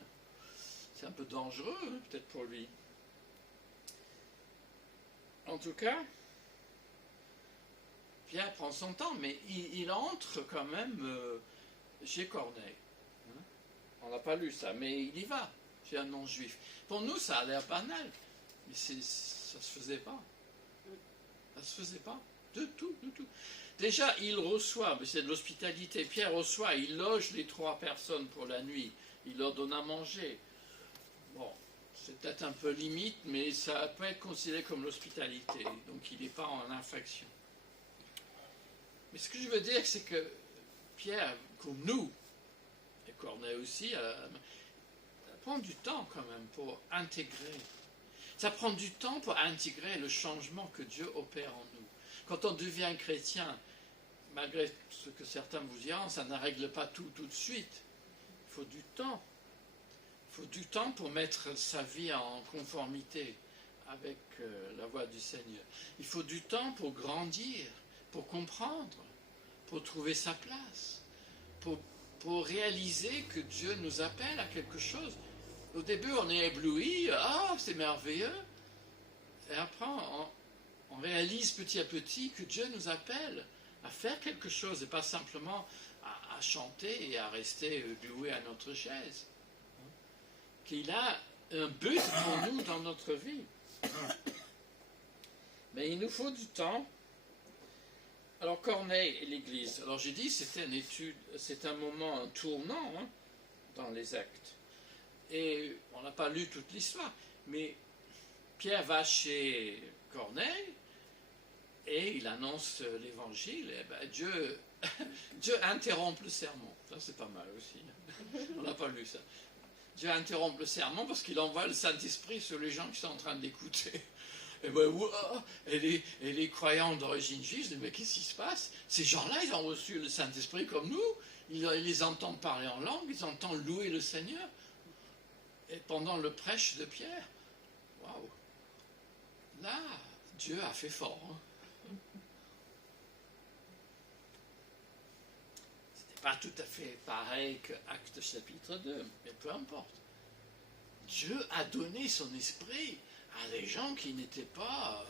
C'est un peu dangereux, hein, peut-être pour lui. En tout cas, Pierre prend son temps, mais il entre quand même chez Corneille. Hein. On n'a pas lu ça, mais il y va, chez un non-juif. Pour nous, ça a l'air banal, mais ça ne se faisait pas. Ça ne se faisait pas, du tout, du tout. Déjà, il reçoit, mais c'est de l'hospitalité, Pierre reçoit, il loge les 3 personnes pour la nuit, il leur donne à manger. Bon, c'est peut-être un peu limite, mais ça peut être considéré comme l'hospitalité, donc il n'est pas en infraction. Mais ce que je veux dire, c'est que Pierre, comme nous, et Corneille aussi, ça prend du temps quand même pour intégrer. Ça prend du temps pour intégrer le changement que Dieu opère en nous. Quand on devient chrétien, malgré ce que certains vous diront, ça ne règle pas tout de suite. Il faut du temps. Il faut du temps pour mettre sa vie en conformité avec la voie du Seigneur. Il faut du temps pour grandir, pour comprendre, pour trouver sa place, pour réaliser que Dieu nous appelle à quelque chose. Au début, on est ébloui, c'est merveilleux. Et après, on réalise petit à petit que Dieu nous appelle à faire quelque chose et pas simplement à chanter et à rester glué à notre chaise. Qu'il a un but pour nous dans notre vie. Mais il nous faut du temps. Alors Corneille et l'Église. Alors j'ai dit c'était une étude, c'est un moment, un tournant dans les Actes. Et on n'a pas lu toute l'histoire, mais Pierre va chez Corneille et il annonce l'évangile. Et ben Dieu interrompt le sermon. Ça c'est pas mal aussi. On n'a pas lu ça. Dieu interrompt le sermon parce qu'il envoie le Saint-Esprit sur les gens qui sont en train d'écouter. Et les croyants d'origine juive disent, mais qu'est-ce qui se passe? Ces gens-là, ils ont reçu le Saint-Esprit comme nous. Ils les entendent parler en langue, ils entendent louer le Seigneur. Et pendant le prêche de Pierre, waouh! Là, Dieu a fait fort. C'était pas tout à fait pareil que Actes chapitre 2, mais peu importe. Dieu a donné son esprit à des gens qui n'étaient pas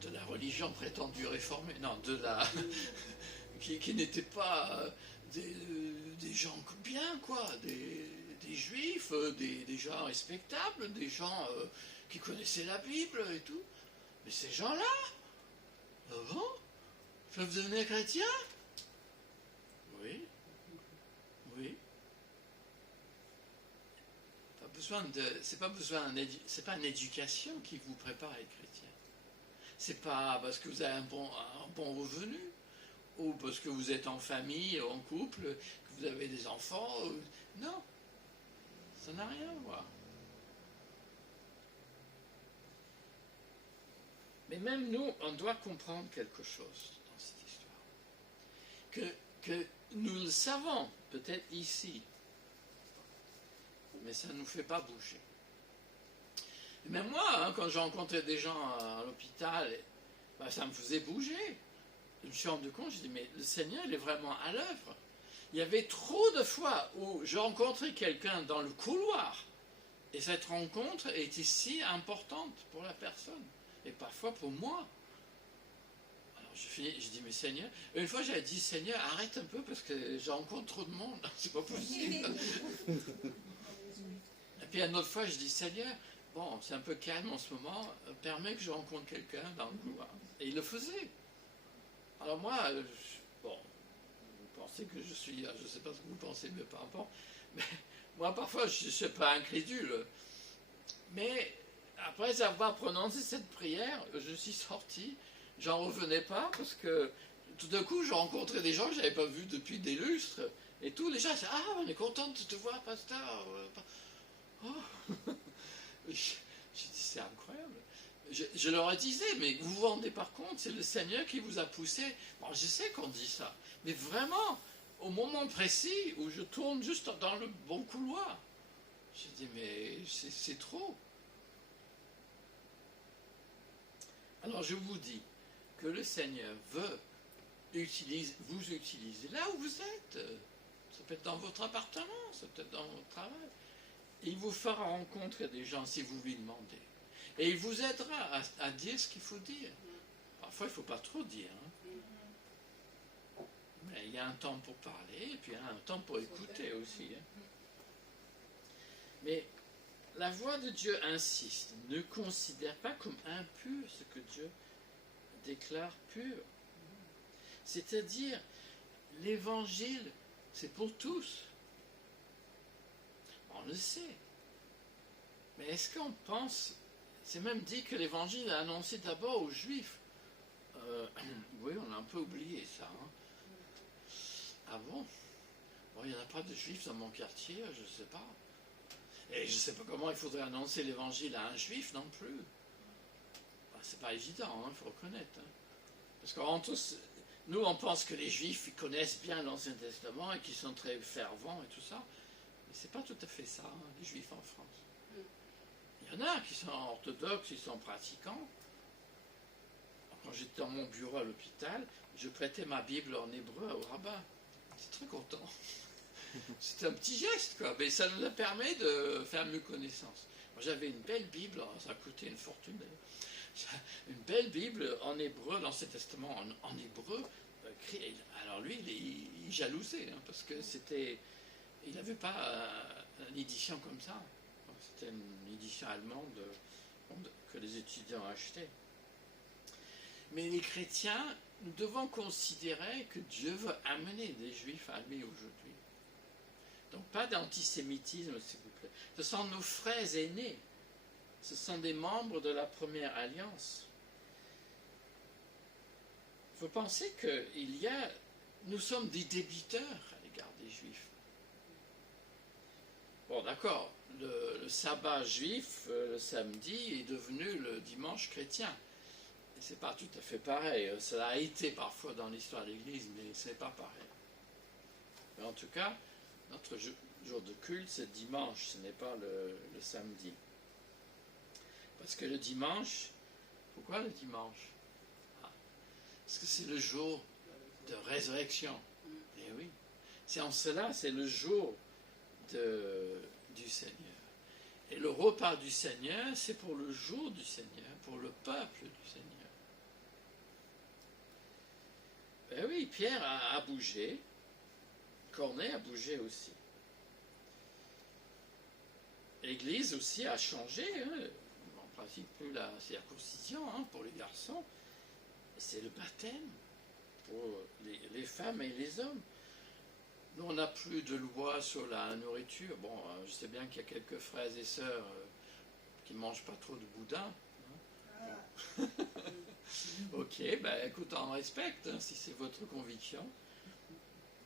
de la religion prétendue réformée, non, qui n'étaient pas des gens bien, quoi, des juifs, des gens respectables, des gens qui connaissaient la Bible et tout. Mais ces gens-là, bon, peuvent devenir chrétiens? Oui, oui. C'est pas une éducation qui vous prépare à être chrétien. C'est pas parce que vous avez un bon revenu, ou parce que vous êtes en famille, en couple, que vous avez des enfants. Non, ça n'a rien à voir. Mais même nous, on doit comprendre quelque chose dans cette histoire. Que nous le savons, peut-être ici, mais ça ne nous fait pas bouger. Et même moi, quand j'ai rencontré des gens à l'hôpital, ça me faisait bouger. Je me suis rendu compte, je dis, mais le Seigneur, il est vraiment à l'œuvre. Il y avait trop de fois où je rencontrais quelqu'un dans le couloir, et cette rencontre était si importante pour la personne, et parfois pour moi. Alors je dis, mais Seigneur, une fois j'avais dit, Seigneur, arrête un peu, parce que je rencontre trop de monde, c'est pas possible. Et puis une autre fois, je dis, Seigneur, bon, c'est un peu calme en ce moment, permets que je rencontre quelqu'un dans le couloir. Et il le faisait. Alors moi, bon, vous pensez que je suis, je ne sais pas ce que vous pensez, mais peu importe. Mais moi, parfois, je ne suis pas incrédule. Mais après avoir prononcé cette prière, je suis sorti, j'en revenais pas, parce que tout d'un coup, je rencontrais des gens que je n'avais pas vus depuis des lustres. Et tous les gens disaient, on est content de te voir, pasteur. Oh. J'ai dit, c'est incroyable. Je leur disais, mais vous vous rendez par compte, c'est le Seigneur qui vous a poussé. Bon, je sais qu'on dit ça, mais vraiment, au moment précis où je tourne juste dans le bon couloir, j'ai dit, mais c'est trop. Alors je vous dis que le Seigneur veut vous utilisez là où vous êtes. Ça peut être dans votre appartement, ça peut être dans votre travail. Il vous fera rencontrer des gens si vous lui demandez. Et il vous aidera à dire ce qu'il faut dire. Parfois, il ne faut pas trop dire. Mais il y a un temps pour parler, et puis il y a un temps pour écouter aussi. Mais la voix de Dieu insiste, ne considère pas comme impur ce que Dieu déclare pur. C'est-à-dire, l'évangile, c'est pour tous. On le sait. Mais est-ce qu'on pense, c'est même dit que l'évangile est annoncé d'abord aux Juifs. Oui, on a un peu oublié ça. Ah bon? Bon, il n'y en a pas de Juifs dans mon quartier, je ne sais pas. Et je ne sais pas comment il faudrait annoncer l'évangile à un Juif non plus. C'est pas évident, il faut reconnaître. Parce que nous, on pense que les Juifs ils connaissent bien l'Ancien Testament et qu'ils sont très fervents et tout ça. Mais c'est pas tout à fait ça, les Juifs en France. Il y en a qui sont orthodoxes, qui sont pratiquants. Quand j'étais dans mon bureau à l'hôpital, je prêtais ma Bible en hébreu au rabbin. J'étais très content. C'était un petit geste, quoi. Mais ça nous permet de faire mieux connaissance. Moi, j'avais une belle Bible, ça a coûté une fortune d'ailleurs. Une belle Bible en hébreu, l'Ancien Testament en hébreu. Alors lui, il jalousait, parce que il n'avait pas une édition comme ça. C'était une édition allemande que les étudiants achetaient. Mais les chrétiens, nous devons considérer que Dieu veut amener des Juifs à lui aujourd'hui. Donc pas d'antisémitisme, s'il vous plaît. Ce sont nos frères aînés. Ce sont des membres de la première alliance. Il faut penser que nous sommes des débiteurs à l'égard des Juifs. Bon, d'accord, le sabbat juif, le samedi, est devenu le dimanche chrétien. Et c'est pas tout à fait pareil. Ça a été parfois dans l'histoire de l'Église, mais c'est pas pareil. Mais en tout cas, notre jour de culte, c'est dimanche, ce n'est pas le samedi. Parce que le dimanche, pourquoi le dimanche? Parce que c'est le jour de résurrection. Et oui, c'est en cela, c'est le jour du Seigneur. Et le repas du Seigneur, c'est pour le jour du Seigneur, pour le peuple du Seigneur. Ben oui, Pierre a bougé, Corneille a bougé aussi. L'Église aussi a changé, on ne pratique plus la circoncision pour les garçons, c'est le baptême pour les femmes et les hommes. Nous, on n'a plus de loi sur la nourriture. Bon, je sais bien qu'il y a quelques frères et sœurs qui ne mangent pas trop de boudin. Bon. Ok, ben écoute, on respecte si c'est votre conviction.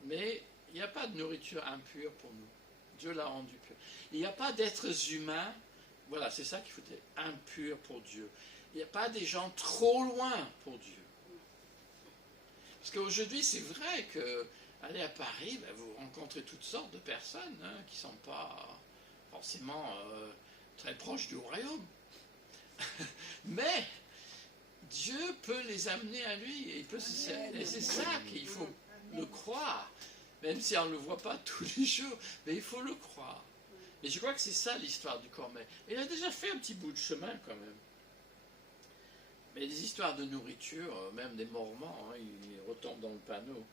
Mais il n'y a pas de nourriture impure pour nous. Dieu l'a rendu pur. Il n'y a pas d'êtres humains, voilà, c'est ça qu'il faut dire, impurs pour Dieu. Il n'y a pas des gens trop loin pour Dieu. Parce qu'aujourd'hui, c'est vrai que aller à Paris, ben, vous rencontrez toutes sortes de personnes qui ne sont pas forcément très proches du royaume. Mais Dieu peut les amener à lui. Et c'est ça qu'il faut le croire. Même si on ne le voit pas tous les jours, mais il faut le croire. Et je crois que c'est ça l'histoire du Corneille. Il a déjà fait un petit bout de chemin quand même. Mais les histoires de nourriture, même des Mormons, ils retombent dans le panneau.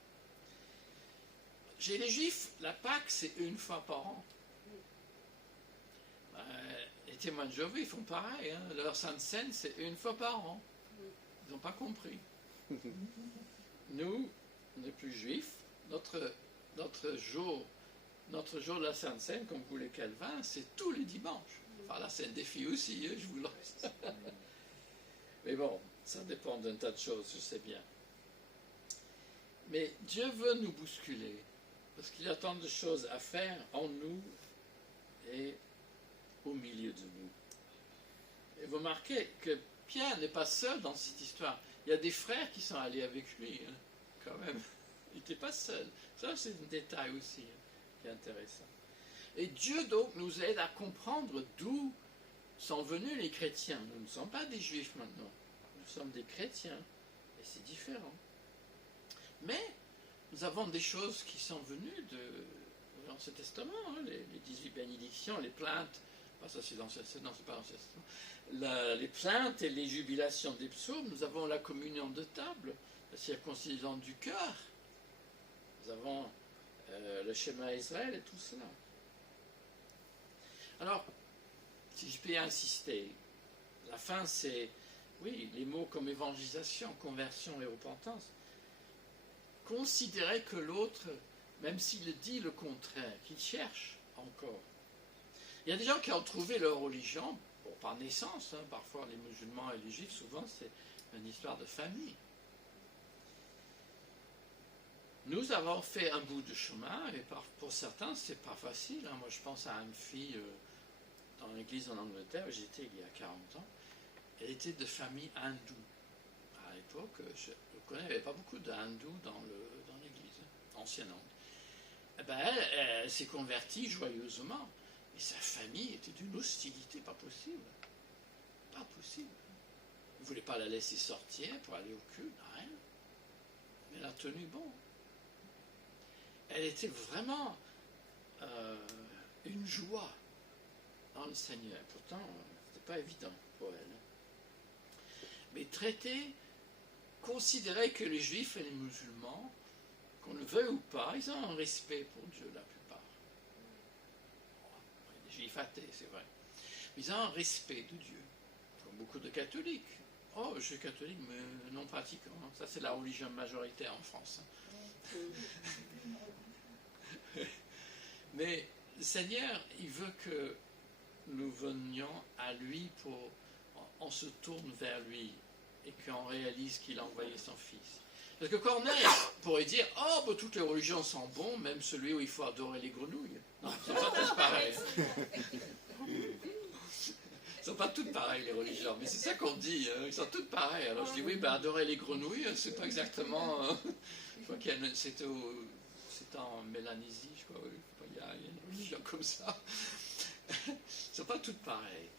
Chez les Juifs, la Pâque, c'est une fois par an. Les témoins de Jéhovah, ils font pareil. Leur Sainte Seine, c'est une fois par an. Ils n'ont pas compris. Nous, les plus juifs, notre jour de la Sainte Seine, comme pour les Calvins, c'est tous les dimanches. Enfin, la Seine des filles aussi, je vous le laisse. Mais bon, ça dépend d'un tas de choses, je sais bien. Mais Dieu veut nous bousculer, parce qu'il y a tant de choses à faire en nous et au milieu de nous. Et vous remarquez que Pierre n'est pas seul dans cette histoire. Il y a des frères qui sont allés avec lui, quand même. Il n'était pas seul. Ça, c'est un détail aussi qui est intéressant. Et Dieu, donc, nous aide à comprendre d'où sont venus les chrétiens. Nous ne sommes pas des juifs maintenant. Nous sommes des chrétiens. Et c'est différent. Mais nous avons des choses qui sont venues dans l'Ancien Testament, hein, les 18 bénédictions, les plaintes, ça c'est dans l'Ancien Testament, c'est pas l'Ancien Testament, les plaintes et les jubilations des psaumes, nous avons la communion de table, la circoncision du cœur, nous avons le schéma Israël et tout cela. Alors, si je peux insister, la fin c'est, oui, les mots comme évangélisation, conversion et repentance. Considérez que l'autre, même s'il dit le contraire, qu'il cherche encore. Il y a des gens qui ont trouvé leur religion, bon, par naissance, hein, parfois les musulmans et les juifs, souvent c'est une histoire de famille. Nous avons fait un bout de chemin, et pour certains c'est pas facile. Hein. Moi je pense à une fille dans l'église en Angleterre, où j'étais il y a 40 ans, elle était de famille hindoue. À l'époque, je connais, il n'y avait pas beaucoup d'hindous dans l'église, ancienne Inde. Eh ben, elle s'est convertie joyeusement. Mais sa famille était d'une hostilité pas possible. Pas possible. Ils ne voulaient pas la laisser sortir pour aller au culte, rien. Mais elle a tenu bon. Elle était vraiment une joie dans le Seigneur. Pourtant, ce n'était pas évident pour elle. Mais considérer que les Juifs et les musulmans, qu'on le veuille ou pas, ils ont un respect pour Dieu, la plupart. Les Juifs athées, c'est vrai. Mais ils ont un respect de Dieu, comme beaucoup de catholiques. Oh, je suis catholique, mais non pratiquant. Ça, c'est la religion majoritaire en France. Mais le Seigneur, il veut que nous venions à lui on se tourne vers lui et qu'on réalise qu'il a envoyé son Fils. Parce que Corneille pourrait dire « Oh, bah, toutes les religions sont bonnes, même celui où il faut adorer les grenouilles. » Non, ils ne sont pas tous pareils. Ils ne sont pas toutes pareilles, les religions. Mais c'est ça qu'on dit, hein. Ils sont toutes pareilles. Alors je dis « Oui, bah, adorer les grenouilles, c'est pas exactement... je crois qu'il y a c'était en Mélanésie, je crois. Oui. Il y a une religion comme ça. Ils ne sont pas toutes pareilles.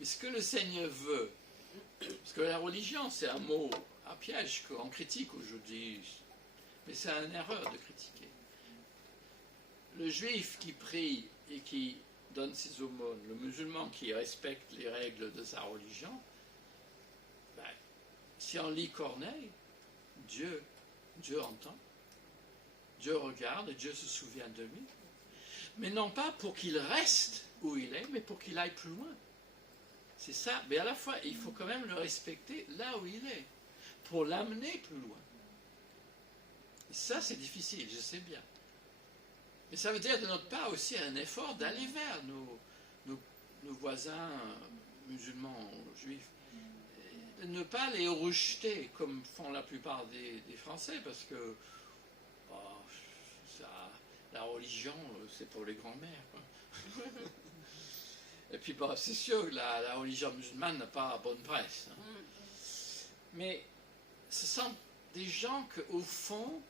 Mais ce que le Seigneur veut, parce que la religion, c'est un mot à piège qu'on critique aujourd'hui, mais c'est une erreur de critiquer. Le juif qui prie et qui donne ses aumônes, le musulman qui respecte les règles de sa religion, ben, si on lit Corneille, Dieu entend, Dieu regarde et Dieu se souvient de lui, mais non pas pour qu'il reste où il est, mais pour qu'il aille plus loin. C'est ça, mais à la fois, il faut quand même le respecter là où il est, pour l'amener plus loin. Et ça, c'est difficile, je sais bien. Mais ça veut dire de notre part aussi un effort d'aller vers nos voisins musulmans, juifs, et de ne pas les rejeter comme font la plupart des Français, parce que la religion, c'est pour les grands-mères. Et puis, c'est sûr que la religion musulmane n'a pas bonne presse. Hein. Mais ce sont des gens qu'au fond,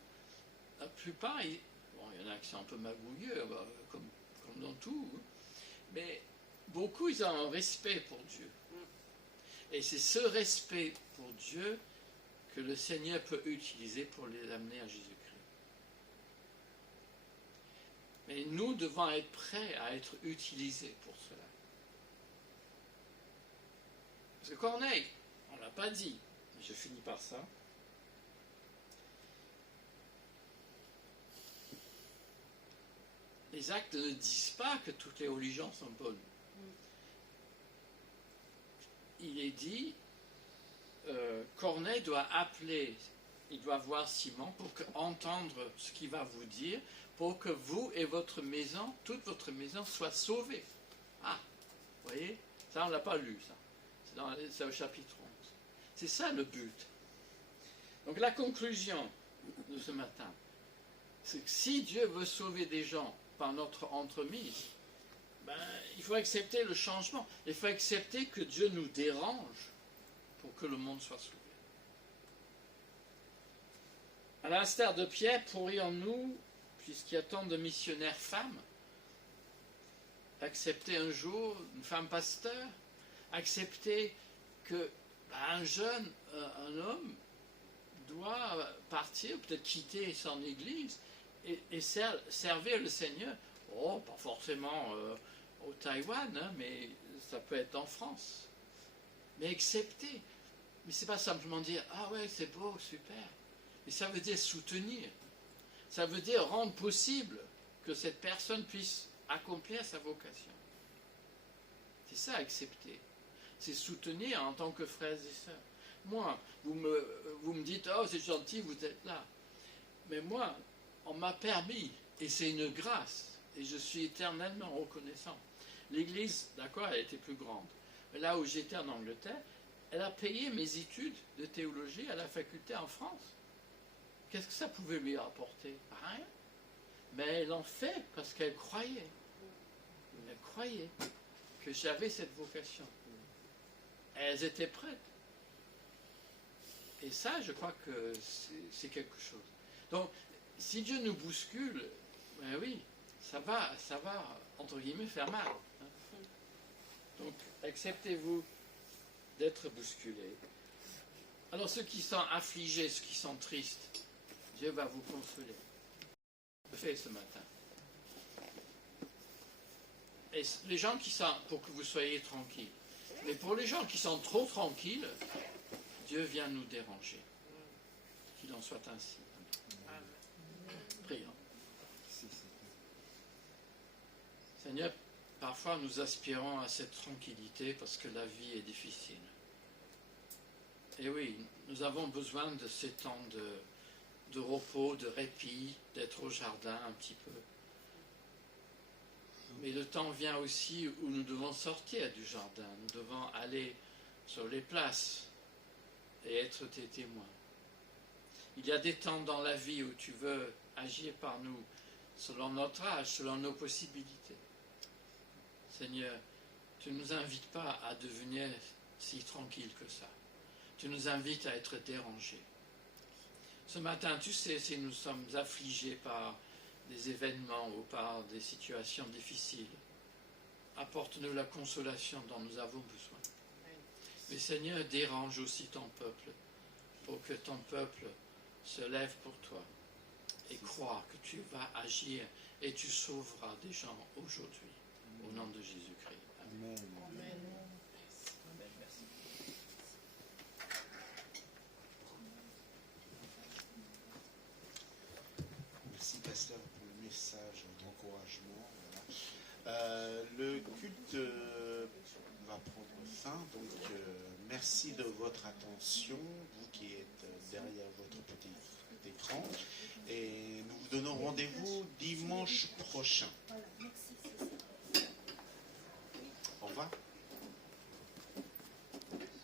la plupart, il y en a qui sont un peu magouilleux, comme dans tout, mais beaucoup, ils ont un respect pour Dieu. Et c'est ce respect pour Dieu que le Seigneur peut utiliser pour les amener à Jésus-Christ. Mais nous devons être prêts à être utilisés pour cela. Parce que Corneille, on ne l'a pas dit, mais je finis par ça. Les actes ne disent pas que toutes les religions sont bonnes. Il est dit, Corneille doit appeler, il doit voir Simon pour entendre ce qu'il va vous dire, pour que vous et votre maison, toute votre maison, soit sauvée. Ah, vous voyez, ça on ne l'a pas lu, ça. C'est au chapitre 11. C'est ça le but. Donc la conclusion de ce matin, c'est que si Dieu veut sauver des gens par notre entremise, il faut accepter le changement. Il faut accepter que Dieu nous dérange pour que le monde soit sauvé. À l'instar de Pierre, pourrions-nous, puisqu'il y a tant de missionnaires femmes, accepter un jour une femme pasteur, accepter que un jeune, un homme, doit partir, peut-être quitter son église et servir le Seigneur. Oh, pas forcément au Taïwan, hein, mais ça peut être en France. Mais accepter. Mais c'est pas simplement dire « Ah ouais, c'est beau, super ». Mais ça veut dire soutenir. Ça veut dire rendre possible que cette personne puisse accomplir sa vocation. C'est ça, accepter. C'est soutenir en tant que frères et sœurs. Moi, vous me dites « Oh, c'est gentil, vous êtes là ». Mais moi, on m'a permis, et c'est une grâce, et je suis éternellement reconnaissant. L'Église, d'accord, elle était plus grande. Mais là où j'étais en Angleterre, elle a payé mes études de théologie à la faculté en France. Qu'est-ce que ça pouvait lui apporter? Rien. Mais elle en fait parce qu'elle croyait. Elle croyait que j'avais cette vocation. Elles étaient prêtes. Et ça, je crois que c'est quelque chose. Donc, si Dieu nous bouscule, ben oui, ça va, entre guillemets, faire mal. Hein. Donc, acceptez-vous d'être bousculés. Alors, ceux qui sont affligés, ceux qui sont tristes, Dieu va vous consoler. Je le fais ce matin. Et les gens qui sont, pour que vous soyez tranquilles. Mais pour les gens qui sont trop tranquilles, Dieu vient nous déranger. Qu'il en soit ainsi. Prions. Seigneur, parfois nous aspirons à cette tranquillité parce que la vie est difficile. Et oui, nous avons besoin de ces temps de repos, de répit, d'être au jardin un petit peu. Mais le temps vient aussi où nous devons sortir du jardin, nous devons aller sur les places et être tes témoins. Il y a des temps dans la vie où tu veux agir par nous, selon notre âge, selon nos possibilités. Seigneur, tu ne nous invites pas à devenir si tranquilles que ça. Tu nous invites à être dérangés. Ce matin, tu sais, si nous sommes affligés par des événements ou par des situations difficiles, apporte-nous la consolation dont nous avons besoin. Mais Seigneur, dérange aussi ton peuple, pour que ton peuple se lève pour toi et croit que tu vas agir et tu sauveras des gens aujourd'hui. Au nom de Jésus-Christ. Amen. Amen. Amen. Merci. Merci, pasteur, pour le message d'encouragement. Voilà. Le culte va prendre fin, donc merci de votre attention, vous qui êtes derrière votre petit écran, et nous vous donnons rendez-vous dimanche prochain. Au revoir.